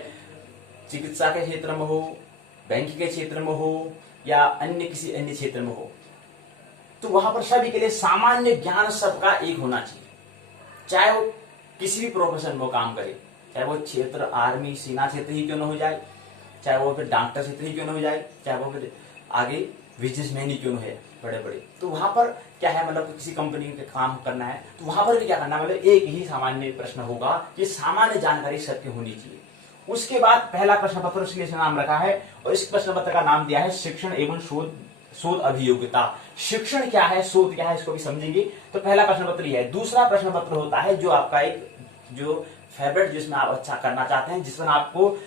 चिकित्सा के क्षेत्र में हो, बैंक के क्षेत्र में हो, या अन्य किसी अन्य क्षेत्र में हो, तो वहां पर सभी के लिए सामान्य ज्ञान सबका एक होना चाहिए। चाहे वो किसी भी प्रोफेशन में काम करे, चाहे वो क्षेत्र आर्मी सेना क्षेत्र ही क्यों न हो जाए, चाहे वो फिर डॉक्टर क्षेत्र ही क्यों न हो जाए, चाहे वो फिर आगे बिजनेसमैन ही क्यों न है बड़े बड़े, तो वहां पर क्या है, मतलब किसी कंपनी में काम करना है, तो वहां पर भी क्या करना है, मतलब एक ही सामान्य प्रश्न होगा। ये सामान्य जानकारी सबकी होनी चाहिए। उसके बाद पहला प्रश्न पत्र, उसके लिए नाम रखा है, और इस प्रश्न पत्र का नाम दिया है शिक्षण एवं शोध अभियोग्यता। शिक्षण क्या है, शोध क्या है, इसको भी समझेंगे। तो पहला प्रश्न पत्र यह है। दूसरा प्रश्न पत्र होता है जो आपका एक जो फेवरेट, जिसमें आप अच्छा करना चाहते हैं,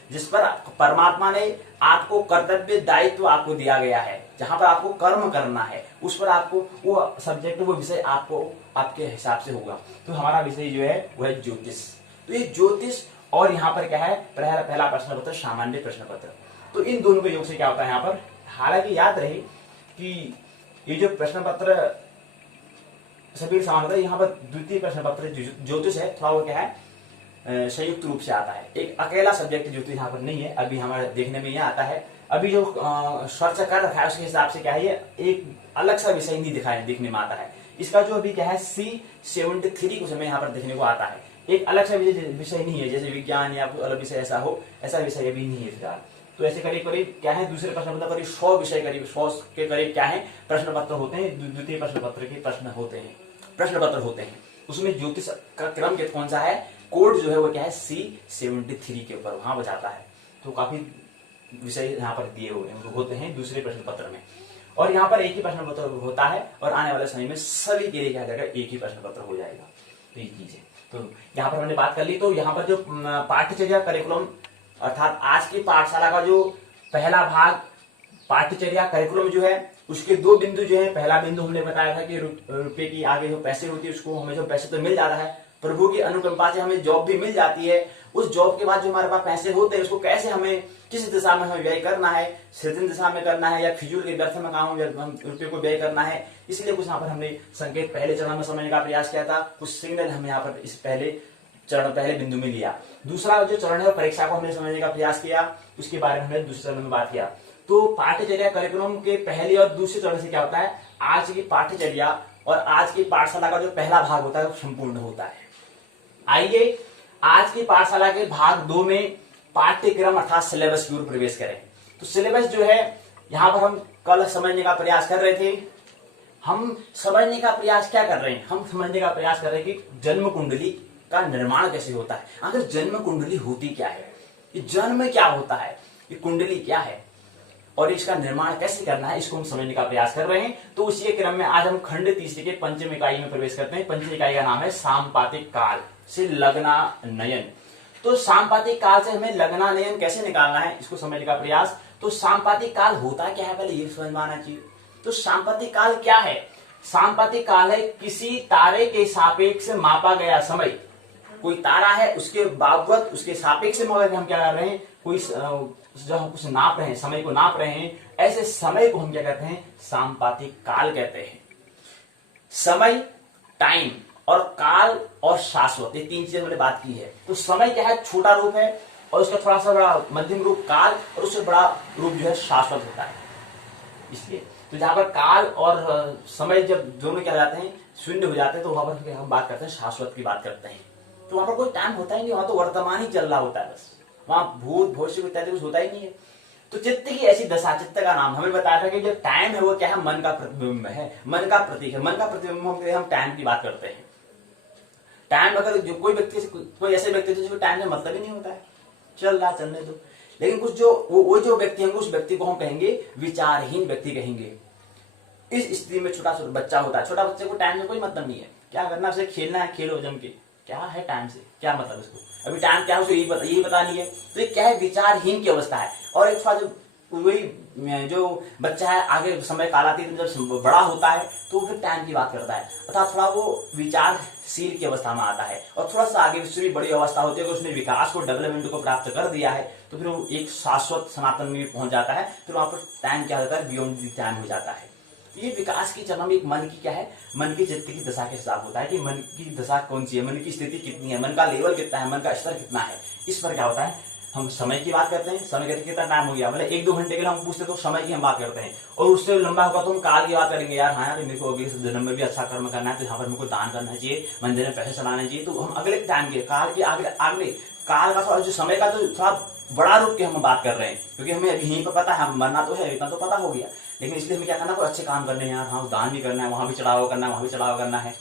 जिस पर परमात्मा ने आपको कर्तव्य दायित्व आपको दिया गया है, जहां पर आपको कर्म करना है, उस पर आपको वो सब्जेक्ट, वो विषय आपको आपके हिसाब से होगा। तो हमारा विषय जो है वह है ज्योतिष। तो ये ज्योतिष और यहाँ पर क्या है, पहला प्रश्न पत्र सामान्य प्रश्न पत्र। तो इन दोनों के योग से क्या होता है यहाँ पर, हालांकि याद रहे कि ये जो प्रश्न पत्र सभी समान होता है, यहाँ पर द्वितीय प्रश्न पत्र ज्योतिष है थोड़ा वो क्या है संयुक्त रूप से आता है, एक अकेला सब्जेक्ट ज्योतिष यहाँ पर नहीं है। अभी हमारे देखने में यह आता है, अभी जो सर्च कर रखा है उसके हिसाब से क्या है, ये एक अलग सा विषय नहीं दिखाया दिखने में आता है। इसका जो अभी क्या है C73 कुछ हमें यहाँ पर देखने को आता है, एक अलग सा विषय नहीं है, जैसे विज्ञान या कोई अलग विषय ऐसा हो, ऐसा विषय अभी नहीं है फिलहाल। तो ऐसे करीब करीब क्या है, दूसरे प्रश्न पत्र करीब 100 विषय करीब 100 के करीब क्या है प्रश्न पत्र होते हैं, द्वितीय प्रश्न पत्र के प्रश्न पत्र होते हैं। उसमें ज्योतिष का क्रम कौन सा है, कोड जो है वो क्या है C73 के ऊपर वहां बचाता है। तो काफी विषय यहाँ पर दिए हुए होते हैं दूसरे प्रश्न पत्र में, और यहाँ पर एक ही प्रश्न पत्र होता है, और आने वाले समय में सभी के लिए क्या जाएगा, एक ही प्रश्न पत्र हो जाएगा। तो ये चीज है। तो यहाँ पर हमने बात कर ली। तो यहाँ पर जो पाठ्यचर्या करिकुलम अर्थात आज की पाठशाला का जो पहला भाग पाठ्यचर्या करिकुलम जो है, उसके 2 बिंदु जो है, पहला बिंदु हमने बताया था कि रुपए की आगे जो पैसे होती है उसको हमें जो पैसे तो मिल जाता है, प्रभु की अनुकंपा से हमें जॉब भी मिल जाती है। उस जॉब के बाद जो हमारे पास पैसे होते हैं उसको कैसे हमें किस दिशा में हमें व्यय करना है, सृजन दिशा में करना है या फिजूल के व्यर्थ में काम रुपये को व्यय करना है, इसलिए कुछ यहाँ पर हमने संकेत पहले चरण में समझने का प्रयास किया था, कुछ सिग्नल हमने यहाँ पर इस पहले बिंदु में लिया। दूसरा जो चरण है परीक्षा को हमने समझने का प्रयास किया, उसके बारे में हमने दूसरे चरण में बात किया। तो पाठ्यचर्या करिकुलम के पहले और दूसरे चरण से क्या होता है, आज की पाठ्यचर्या और आज की पाठशाला का जो पहला भाग होता है वो संपूर्ण होता है। आइए आज की पाठशाला के भाग 2 में पाठ्यक्रम अर्थात सिलेबस की ओर प्रवेश करें। तो सिलेबस जो है यहाँ पर हम कल समझने का प्रयास कर रहे थे। हम समझने का प्रयास क्या कर रहे हैं, हम समझने का प्रयास कर रहे हैं कि जन्म कुंडली का निर्माण कैसे होता है, आखिर जन्म कुंडली होती क्या है, ये जन्म क्या होता है, ये कुंडली क्या है और इसका निर्माण कैसे करना है, इसको हम समझने का प्रयास कर रहे हैं। तो उसी क्रम में आज हम खंड 3 के पंचम इकाई में प्रवेश करते हैं। पंचम इकाई का नाम है साम्पातिक काल से लग्ना नयन। तो साम्पातिक काल से हमें लग्ना नयन कैसे निकालना है, इसको समझने का प्रयास। तो साम्पातिक काल होता क्या है, पहले ये समझ में आना चाहिए। तो साम्पातिक काल क्या है, साम्पातिक काल है किसी तारे के सापेक्ष मापा गया समय। कोई तारा है उसके बाबत उसके सापेक्ष में हम क्या कर रहे हैं, कोई जब हम कुछ नाप रहे हैं, समय को नाप रहे हैं, ऐसे समय को हम क्या कहते हैं, साम्पातिक काल कहते हैं। समय, टाइम और काल और शाश्वत, ये 3 चीजें हमने बात की है। तो समय क्या है, छोटा रूप है, और उसका थोड़ा सा बड़ा मध्यम रूप काल, और उससे बड़ा रूप जो है शाश्वत होता है। इसलिए तो जहां पर काल और समय जब दोनों क्या जाते हैं, शून्य हो जाते हैं, तो वहां पर हम बात करते हैं शाश्वत की बात करते हैं। तो वहां पर कोई टाइम होता ही नहीं, वहां तो वर्तमान ही चल रहा होता है बस, वहां भूत भविष्य इत्यादि कुछ होता ही नहीं है। तो चित्त की ऐसी दशा, चित्त का नाम हमें बताया था कि जो टाइम है वो क्या है, मन का प्रतिबिंब है, मन का प्रतीक है। मन का प्रतिबिंब हम टाइम की बात करते हैं। टाइम अगर जो कोई ऐसे व्यक्ति जिसको टाइम से मतलब ही नहीं होता है, चल रहा चलने दो। लेकिन कुछ जो वो जो व्यक्ति होंगे, उस व्यक्ति को हम कहेंगे विचारहीन व्यक्ति कहेंगे। इस स्थिति में छोटा बच्चा होता है, छोटा बच्चे को टाइम से कोई मतलब नहीं है, क्या करना उसे खेलना है, खेलो जम के, क्या है टाइम से क्या मतलब इसको, अभी टाइम क्या है उसे यही पता नहीं है। तो ये क्या है, विचारहीन की अवस्था है। और एक बार वही जो बच्चा है आगे समय कालातीत जब बड़ा होता है तो फिर टाइम की बात करता है, अर्थात थोड़ा वो विचारशील की अवस्था में आता है, और थोड़ा सा आगे उससे भी बड़ी अवस्था होती है कि उसने विकास को, डेवलपमेंट को प्राप्त कर दिया है, तो फिर वो एक शाश्वत सनातन में पहुंच जाता है। फिर वहां पर टाइम क्या होता है, बियॉन्ड द टाइम हो जाता है। ये विकास की चरण में एक मन की क्या है, मन की चित्त की दशा के हिसाब होता है कि मन की दशा कौन सी है, मन की स्थिति कितनी है, मन का लेवल कितना है, मन का स्तर कितना है। इस पर क्या होता है, हम समय की बात करते हैं। समय कहते कितना टाइम हो गया, मतलब 1-2 घंटे के लिए हम पूछते तो समय की हम बात करते हैं, और उससे लंबा होगा तो हम काल की बात करेंगे। यार हाँ यार, मेरे को अगले जन्म में भी अच्छा कर्म करना है, तो यहाँ पर मेरे को दान करना चाहिए, मंदिर में पैसे चलाने चाहिए। तो हम अगले टाइम के काल के आगे काल का थोड़ा जो समय का तो थोड़ा बड़ा रूप की हम बात कर रहे हैं, क्योंकि हमें अभी यहीं पर पता है, हम मरना तो है, इतना तो पता हो गया। लेकिन इसलिए हमें क्या करना, कोई अच्छे काम करने हैं यार, हाँ दान भी करना है, वहां भी चढ़ावा करना है, वहां भी चढ़ावा करना है,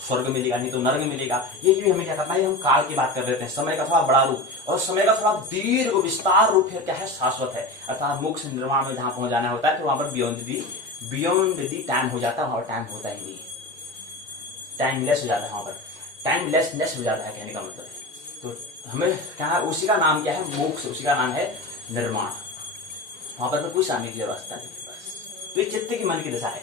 स्वर्ग मिलेगा नहीं तो नरक मिलेगा। ये भी हमें क्या करना है, हम काल की बात कर रहे थे। समय का थोड़ा बड़ा रूप और समय का थोड़ा दीर्घ विस्तार रूप है, क्या है, शाश्वत है, अर्थात मोक्ष निर्माण में जहां पहुंच जाना होता है, तो वहां पर बियॉन्ड दी टाइम हो जाता है, वहां पर टाइम होता ही नहीं, टाइमलेस हो जाता है, वहां पर टाइमलेसनेस हो जाता है, कहने का मतलब है। तो हमें क्या है, उसी का नाम क्या है, मोक्ष, उसी का नाम है निर्माण। वहां पर कोई शामिल की व्यवस्था नहीं है बस। तो ये चित्त की मन की दशा है।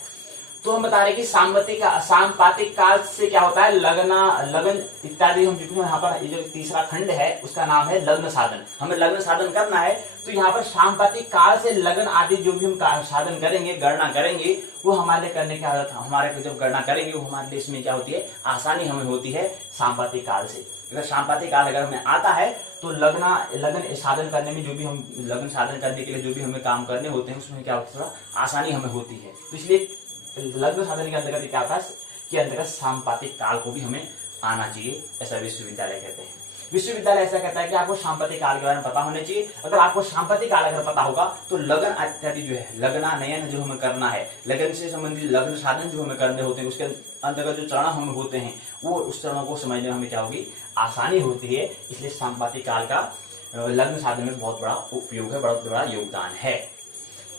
तो हम बता रहे कि सांपातिक काल से क्या होता है, लगन इत्यादि। हम जो यहाँ पर ये जो तीसरा खंड है उसका नाम है लग्न साधन। हमें लग्न साधन करना है, तो यहाँ पर सांपातिक काल से लगन आदि जो भी हम साधन करेंगे, गणना करेंगे, वो हमारे करने की आदत, हमारे जब गणना करेंगे वो हमारे लिए इसमें क्या होती है, आसानी हमें होती है सांपातिक काल से। अगर सांपातिक काल अगर हमें आता है तो लगन साधन करने में, जो भी हम लगन साधन करने के लिए जो भी हमें काम करने होते हैं उसमें क्या होता है, आसानी हमें होती है। तो इसलिए लग्न साधन के अंतर्गत क्या होता है कि अंतर्गत सांपातिक काल को भी हमें आना चाहिए, ऐसा विश्वविद्यालय कहते हैं। विश्वविद्यालय ऐसा कहता है कि आपको सांपातिक काल के बारे में पता होना चाहिए। अगर आपको सांपातिक काल अगर पता होगा तो लगन इत्यादि जो है, लगनानयन जो हमें करना है, लगन से संबंधित लग्न साधन जो हमें करने होते हैं, उसके अंतर्गत जो चरण हमें होते हैं, वो उस चरणों को समझने में हमें क्या होगी, आसानी होती है। इसलिए सांपातिक काल का लग्न साधन में बहुत बड़ा उपयोग है, बहुत बड़ा योगदान है।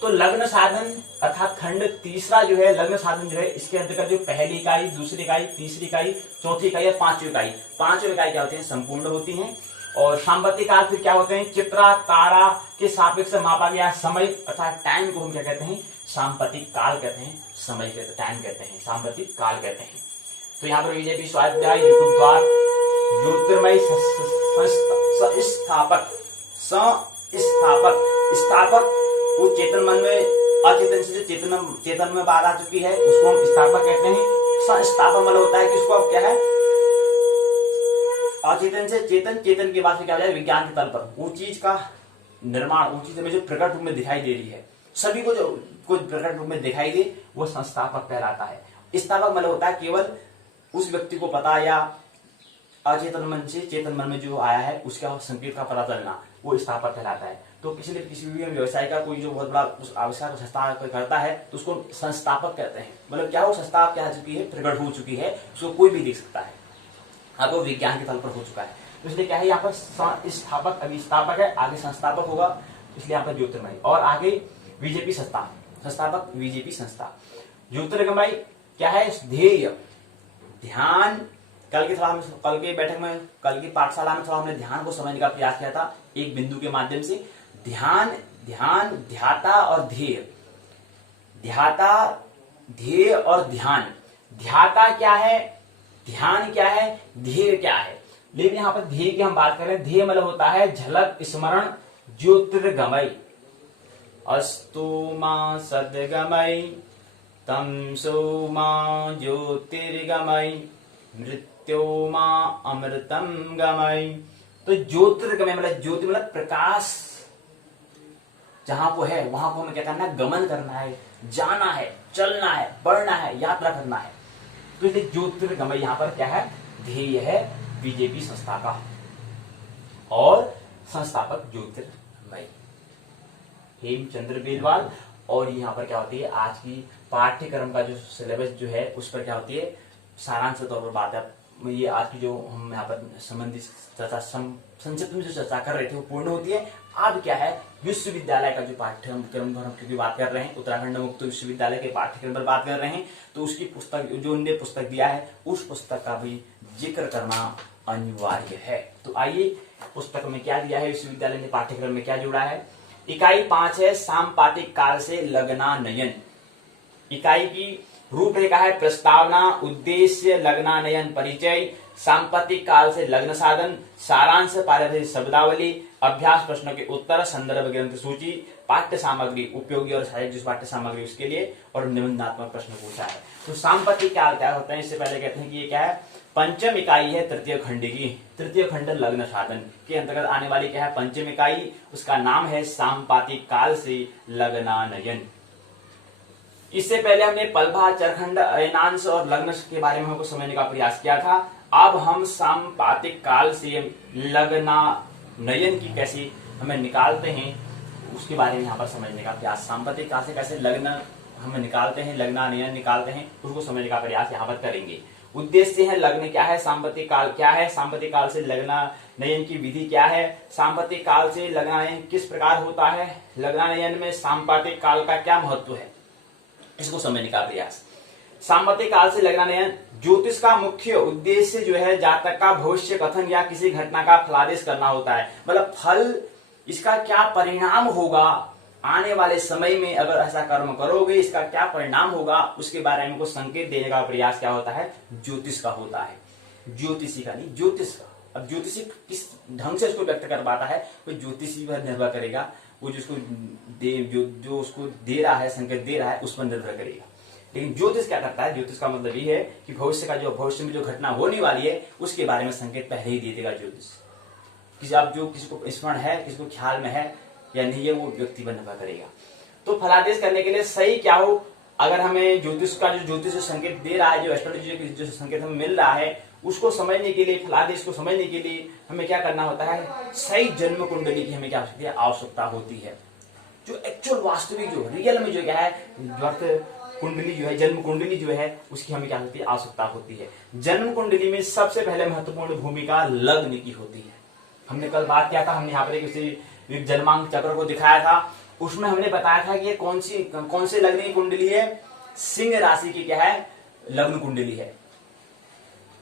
तो लग्न साधन अर्थात खंड तीसरा जो है, लग्न साधन जो है, इसके अंतर्गत जो पहली इकाई, दूसरी इकाई, तीसरी इकाई, चौथी इकाई और पांचवी इकाई, पांचवी इकाई क्या होती है, संपूर्ण होती हैं। और सांपातिक काल फिर क्या होते हैं, चित्रा तारा के सापेक्ष मापा गया समय अर्थात टाइम को हम क्या कहते हैं, सांपातिक काल कहते हैं, समय कहते हैं, टाइम कहते हैं, सांपातिक काल कहते हैं। तो यहाँ पर बीजेपी स्वाध्याय यूट्यूब द्वारा ज्योतिर्मय स्थापक वो चेतन मन में अचेतन से जो चेतन में बात आ चुकी है उसको हम स्थापक कहते हैं। संस्थापक मतलब होता है कि उसको अब क्या है, अचेतन से चेतन, चेतन की बात से क्या हो जाए, विज्ञान के तल पर वो चीज का निर्माण, वो चीज हमें जो प्रकट रूप में दिखाई दे रही है, सभी को जो कुछ प्रकट रूप में दिखाई दे, वो संस्थापक कहलाता है। स्थापक मतलब होता है केवल उस व्यक्ति को पता या अचेतन मन से चेतन मन में जो आया है उसका संकेत का पता चलना, वो स्थापक कहलाता है। तो किसी भी व्यवसाय का कोई जो बहुत बड़ा उस आविष्कार संस्था करता है तो उसको संस्थापक कहते हैं। मतलब क्या, वो संस्था क्या हो चुकी है, प्रकट हो चुकी है, उसको कोई भी देख सकता है, अब वो विज्ञान के तल पर हो चुका है। तो इसलिए क्या है, यहाँ पर स्थापक अभी स्थापक है, आगे संस्थापक होगा, इसलिए यहाँ पर ज्योतिर्मय। और आगे बीजेपी संस्था, संस्थापक बीजेपी संस्था। ज्योतिर्गमय क्या है, ध्येय, ध्यान। कल की बैठक में, कल की पाठशाला में थोड़ा हमने ध्यान को समझने का प्रयास किया था एक बिंदु के माध्यम से। ध्यान, ध्याता और ध्येय, ध्याता, ध्येय और ध्यान। ध्याता क्या है, ध्यान क्या है, ध्येय क्या है। लेकिन यहाँ पर ध्येय की हम बात करें, ध्येय मतलब होता है झलक स्मरण ज्योतिर्गमय। अस्तु मां सद्गमय तमसो मां ज्योतिर्गमय मृत्यो मां अमृतम गमय। तो ज्योतिर्गमय मतलब ज्योति मतलब प्रकाश, जहां को है वहां को हमें क्या करना है, गमन करना है, जाना है, चलना है, बढ़ना है, यात्रा करना है। तो इसलिए ज्योतिर्गमय यहाँ पर क्या है, ध्येय है बीजेपी संस्था का। और संस्थापक ज्योतिर्मय हेमचंद्र बेलवाल। और यहाँ पर क्या होती है, आज की पाठ्यक्रम का जो सिलेबस जो है उस पर क्या होती है, सारांश के तौर पर बात है। ये आज की जो हम यहाँ पर संबंधित चर्चा संक्षिप्त में जो चर्चा कर रहे थे वो पूर्ण होती है। अब क्या है, विश्वविद्यालय का जो पाठ्यक्रम पर हम क्योंकि बात कर रहे हैं, उत्तराखंड मुक्त विश्वविद्यालय के पाठ्यक्रम पर बात कर रहे हैं, तो उसकी पुस्तक जो उन्होंने पुस्तक दिया है उस पुस्तक का भी जिक्र करना अनिवार्य है। तो आइए पुस्तक में क्या दिया है, विश्वविद्यालय ने पाठ्यक्रम में क्या जोड़ा है। इकाई 5 है सांपातिक काल से लगनानयन। इकाई की रूपरेखा है प्रस्तावना, उद्देश्य, लगनानयन परिचय, सांपातिक काल से लग्न साधन, सारांश, पारिभाषिक शब्दावली, अभ्यास प्रश्नों के उत्तर, संदर्भ ग्रंथ सूची, पाठ्य सामग्री उपयोगी और सहायक जो पाठ्य सामग्री उसके लिए, और निबंधात्मक प्रश्न पूछा है। तो सांपातिक काल क्या होता है, इससे पहले कहते हैं कि ये क्या है, पंचम इकाई है तृतीय खंड की। तृतीय खंड लग्न साधन के अंतर्गत आने वाली क्या है, पंचम इकाई, उसका नाम है सांपातिक काल से लगनानयन। इससे पहले हमने पलभा, चरखंड, अयनांश और लग्न के बारे में हमको समझने का प्रयास किया था। अब हम सांपातिक काल से लगनानयन की कैसे हमें निकालते हैं उसके बारे में यहाँ पर समझने का प्रयास। सांपातिक काल से कैसे लग्न हमें निकालते हैं, लगनानयन निकालते हैं, उसको समझने का प्रयास यहाँ पर करेंगे। उद्देश्य है, लग्न क्या है, सांपातिक काल क्या है, सांपातिक काल से लगनानयन की विधि क्या है, सांपातिक काल से लगनानयन किस प्रकार होता है, लगनानयन में सांपातिक काल का क्या महत्व है, इसको समझने का प्रयास। सांपातिक काल से लगनानयन, ज्योतिष का मुख्य उद्देश्य जो है जातक का भविष्य कथन या किसी घटना का फलादेश करना होता है। मतलब फल, इसका क्या परिणाम होगा आने वाले समय में अगर ऐसा कर्म करोगे इसका क्या परिणाम होगा, उसके बारे में कुछ संकेत देने का प्रयास क्या होता है, ज्योतिष का होता है। ज्योतिषी का नहीं, ज्योतिष का। अब ज्योतिषी किस ढंग से उसको व्यक्त कर पाता है, कोई ज्योतिषी पर निर्भर करेगा, वो जिसको जो उसको दे रहा है, संकेत दे रहा है, उस पर निर्भर करेगा। लेकिन ज्योतिष क्या करता है, ज्योतिष का मतलब ये है कि भविष्य में जो घटना होने वाली है उसके बारे में संकेत पहले ही दे देगा ज्योतिष। किसी को स्मरण है, किसी को ख्याल में है या नहीं है, वो व्यक्ति पर निर्भर करेगा। तो फलादेश करने के लिए सही क्या हो, अगर हमें ज्योतिष संकेत दे रहा है, जो एस्ट्रोलॉजी जो संकेत हमें मिल रहा है, उसको समझने के लिए, फलादेश को समझने के लिए हमें क्या करना होता है, सही जन्म कुंडली की हमें क्या आवश्यकता होती है। जो एक्चुअल वास्तविक जो रियल में जो क्या है कुंडली जो है, जन्म कुंडली जो है, उसकी हमें क्या होती है, आवश्यकता होती है। जन्म कुंडली में सबसे पहले महत्वपूर्ण भूमिका लग्न की होती है। हमने कल बात किया था, हमने यहाँ पर एक जन्मांक चक्र को दिखाया था, उसमें हमने बताया था कि ये कौन से लग्न की कुंडली है, सिंह राशि की क्या है, लग्न कुंडली है।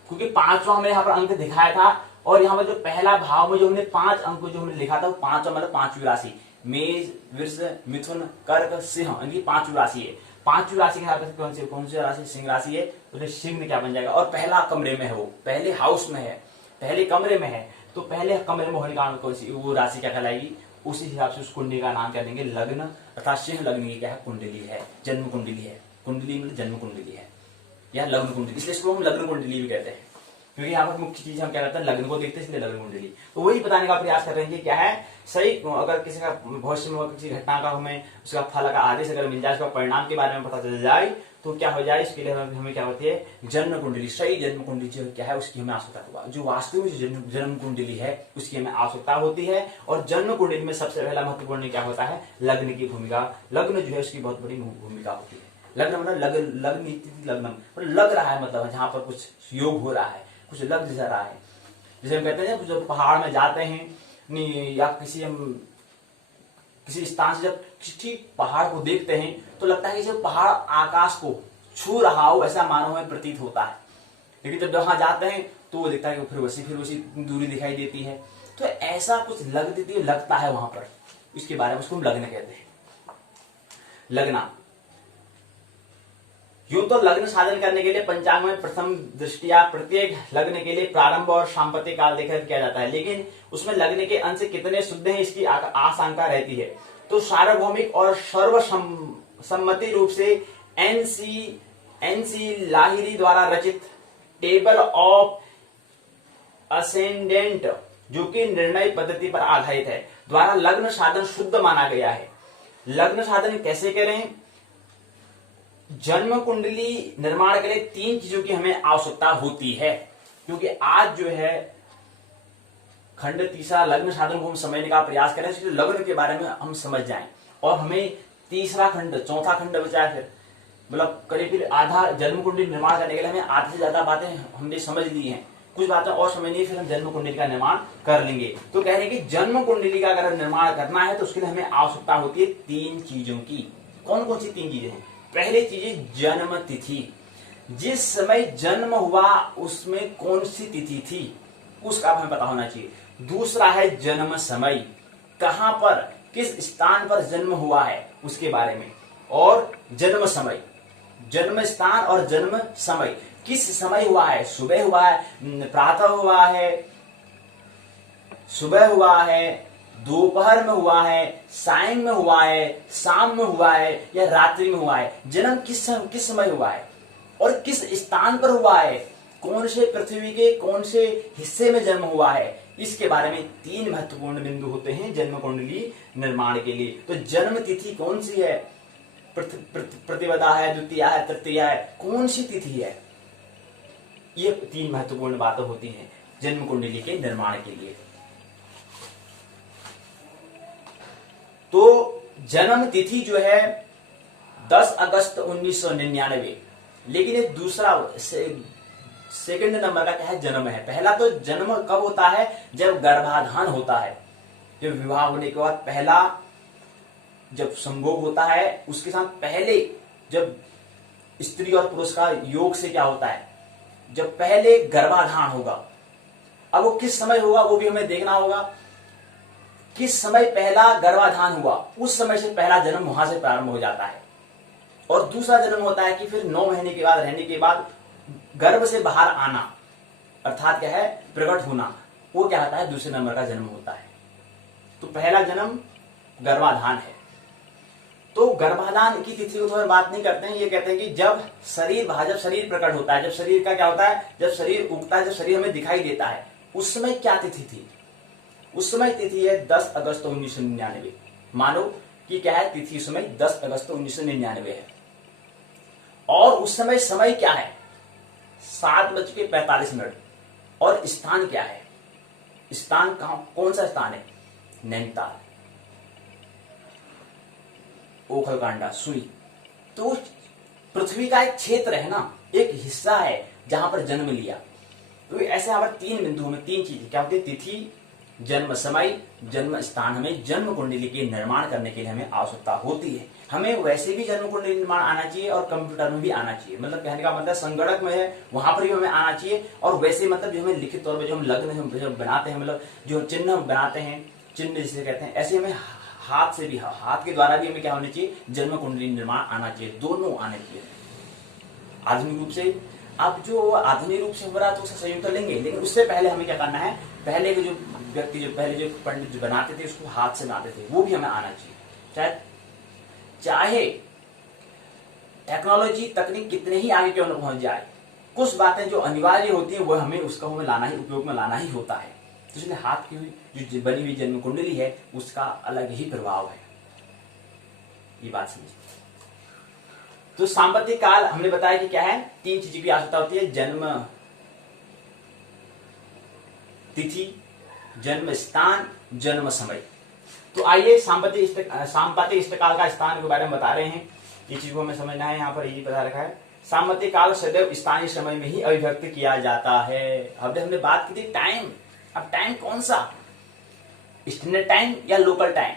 क्योंकि 5वां हमने यहाँ पर अंक दिखाया था, और यहाँ पर जो पहला भाव में जो हमने 5 अंक जो हमने लिखा था, वो 5वां मतलब 5वीं राशि, मेष, वृष, मिथुन, कर्क, सिंह, इनकी 5वीं राशि है। 5वीं राशि के हिसाब से कौन सी राशि, सिंह राशि है, तो सिंह में क्या बन जाएगा, और पहला कमरे में है, वो पहले हाउस में है, पहले कमरे में है, तो पहले कमरे में होने का कौन सी वो राशि क्या कहलाएगी, उसी हिसाब से उस कुंडली का नाम क्या देंगे, लग्न, अर्थात सिंह लग्न की क्या है, कुंडली है, जन्म कुंडली है। कुंडली मतलब जन्म कुंडली है या लग्न कुंडली, इसलिए इसको हम लग्न कुंडली भी कहते हैं, क्योंकि यहाँ पर मुख्य चीज हम क्या करते हैं, लग्न को देखते हैं, इसलिए लग्न कुंडली। तो वही बताने का प्रयास कर रहे हैं कि क्या है सही, अगर किसी का भविष्य में किसी घटना का हमें उसका फल का आदेश अगर मिल जाए, उसका परिणाम के बारे में पता चल जाए, तो क्या हो जाए, इसके लिए हमें क्या होती है, जन्म कुंडली, सही जन्म कुंडली जो क्या है उसकी हमें आवश्यकता होगा। जो वास्तविक जन्म कुंडली है उसकी हमें आवश्यकता होती है। और जन्म कुंडली में सबसे पहला महत्वपूर्ण क्या होता है, लग्न की भूमिका। लग्न जो है उसकी बहुत बड़ी भूमिका होती है। लग्न मतलब लग्न लग रहा है, मतलब जहां पर कुछ योग हो रहा है, कुछ लग जैसा रहा है। जैसे हम कहते हैं जब पहाड़ में जाते हैं या किसी स्थान से जब ठीक पहाड़ को देखते हैं तो लगता है कि जब पहाड़ आकाश को छू रहा हो, ऐसा मानो हमें प्रतीत होता है। लेकिन जब वहां जाते हैं तो वो दिखता है कि फिर वैसी दूरी दिखाई देती है। तो ऐसा कुछ लगता है वहां पर, इसके बारे में उसको हम लग्न कहते हैं। लगना यूं तो लग्न साधन करने के लिए पंचांग में प्रथम दृष्टिया प्रत्येक लग्न के लिए प्रारंभ और सांपत्ति काल देखकर किया जाता है, लेकिन उसमें लग्न के अंश कितने शुद्ध हैं इसकी आशंका रहती है। तो सार्वभौमिक और सर्वसम्मति रूप से एनसी लाहिरी द्वारा रचित टेबल ऑफ असेंडेंट, जो कि निर्णय पद्धति पर आधारित है, द्वारा लग्न साधन शुद्ध माना गया है। लग्न साधन कैसे करें, जन्म कुंडली निर्माण के लिए 3 चीजों की हमें आवश्यकता होती है, क्योंकि आज जो है खंड तीसरा लग्न साधन को हम समझने का प्रयास करें, इसलिए लग्न के बारे में हम समझ जाएं और हमें तीसरा खंड, चौथा खंड बचा है, फिर मतलब करीब आधा जन्म कुंडली निर्माण करने के लिए हमें आधे से ज्यादा बातें हमने समझ ली हैं, कुछ बातें और समझनी है, फिर हम जन्म कुंडली का निर्माण कर लेंगे। तो कह रहे हैं कि जन्म कुंडली का अगर निर्माण करना है तो उसके लिए हमें आवश्यकता होती है 3 चीजों की। कौन कौन सी 3 चीजें हैं? पहली चीज है जन्म तिथि, जिस समय जन्म हुआ उसमें कौन सी तिथि थी उसका हमें पता होना चाहिए। दूसरा है जन्म समय, कहां पर किस स्थान पर जन्म हुआ है उसके बारे में। और जन्म समय, जन्म स्थान और जन्म समय, किस समय हुआ है, सुबह हुआ है, प्रातः हुआ है, सुबह हुआ है, दोपहर में हुआ है, सायं में हुआ है, शाम में हुआ है या रात्रि में हुआ है। जन्म किस समय हुआ है और किस स्थान पर हुआ है, कौन से पृथ्वी के कौन से हिस्से में जन्म हुआ है, इसके बारे में 3 महत्वपूर्ण बिंदु होते हैं जन्म कुंडली निर्माण के लिए। तो जन्म तिथि कौन सी है, प्रतिपदा है, द्वितीया है, तृतीया है, कौन सी तिथि है, ये 3 महत्वपूर्ण बातें होती हैं जन्म कुंडली के निर्माण के लिए। तो जन्म तिथि जो है 10 अगस्त 1999, लेकिन एक दूसरा सेकंड नंबर का क्या है, जन्म है। पहला तो जन्म कब होता है, जब गर्भाधान होता है, जब विवाह होने के बाद पहला जब संभोग होता है, उसके साथ पहले जब स्त्री और पुरुष का योग से क्या होता है, जब पहले गर्भाधान होगा। अब वो किस समय होगा वो भी हमें देखना होगा। किस समय पहला गर्भाधान हुआ, उस समय से पहला जन्म वहां से प्रारंभ हो जाता है। और दूसरा जन्म होता है कि फिर 9 महीने के बाद रहने के बाद गर्भ से बाहर आना, अर्थात क्या है, प्रकट होना, वो क्या होता है, दूसरे नंबर का जन्म होता है। तो पहला जन्म गर्भाधान है। तो गर्भाधान की तिथि को तो हम बात नहीं करते हैं, ये कहते हैं कि जब शरीर प्रकट होता है, जब शरीर का क्या होता है, जब शरीर उगता है, जब शरीर हमें दिखाई देता है, उस समय क्या तिथि थी, उस समय तिथि है 10 अगस्त 1999। मानो कि क्या है, तिथि उस समय 10 अगस्त 1999 है। और उस समय क्या है, 7:45। और स्थान क्या है, स्थान कौन सा स्थान है, नैनीताल, ओखलकांडा, सुई। तो पृथ्वी का एक क्षेत्र है ना, एक हिस्सा है जहां पर जन्म लिया। तो ऐसे यहाँ पर 3 बिंदुओं में 3 चीजें क्या होती है, तिथि, जन्म समय, जन्म स्थान। हमें जन्म कुंडली के निर्माण करने के लिए हमें आवश्यकता होती है। हमें वैसे भी जन्म कुंडली निर्माण आना चाहिए और कंप्यूटर में भी आना चाहिए। मतलब कहने का मतलब संगणक में है, वहां पर भी हमें आना चाहिए। और वैसे मतलब जो हमें लिखित तौर पर जो हम लग्न जो बनाते हैं, मतलब जो चिन्ह बनाते हैं, चिन्ह जिसे कहते हैं, ऐसे हमें हाथ से भी, हाथ के द्वारा भी हमें क्या होना चाहिए, जन्म कुंडली निर्माण आना चाहिए, दोनों आने चाहिए। आधुनिक रूप से, अब जो आधुनिक रूप से हो रहा है तो उसका संयुक्त लेंगे, लेकिन उससे पहले हमें क्या करना है, पहले के जो व्यक्ति, जो पहले जो पंडित जो बनाते थे उसको हाथ से बनाते थे, वो भी हमें आना चाहिए। चाहे टेक्नोलॉजी, तकनीक कितने ही आगे क्यों न पहुंच जाए, कुछ बातें जो अनिवार्य होती है वो हमें उसका हमें लाना ही, उपयोग में लाना ही होता है। तो इसलिए हाथ की जो बनी हुई जन्म कुंडली है उसका अलग ही प्रभाव है, ये बात समझिए। तो सांपत्तिक काल हमने बताया कि क्या है, 3 चीजों की आवश्यकता होती है, जन्म तिथि, जन्म स्थान, जन्म समय। तो आइए सांपत्तिक इष्टकाल का स्थान के बारे में बता रहे हैं, ये चीज को हमें समझना है। यहाँ पर यही बता रखा है, सांपत्तिक काल सदैव स्थानीय समय में ही अभिव्यक्त किया जाता है। अब हमने बात की थी टाइम, अब टाइम कौन सा, स्टैंडर्ड टाइम या लोकल टाइम।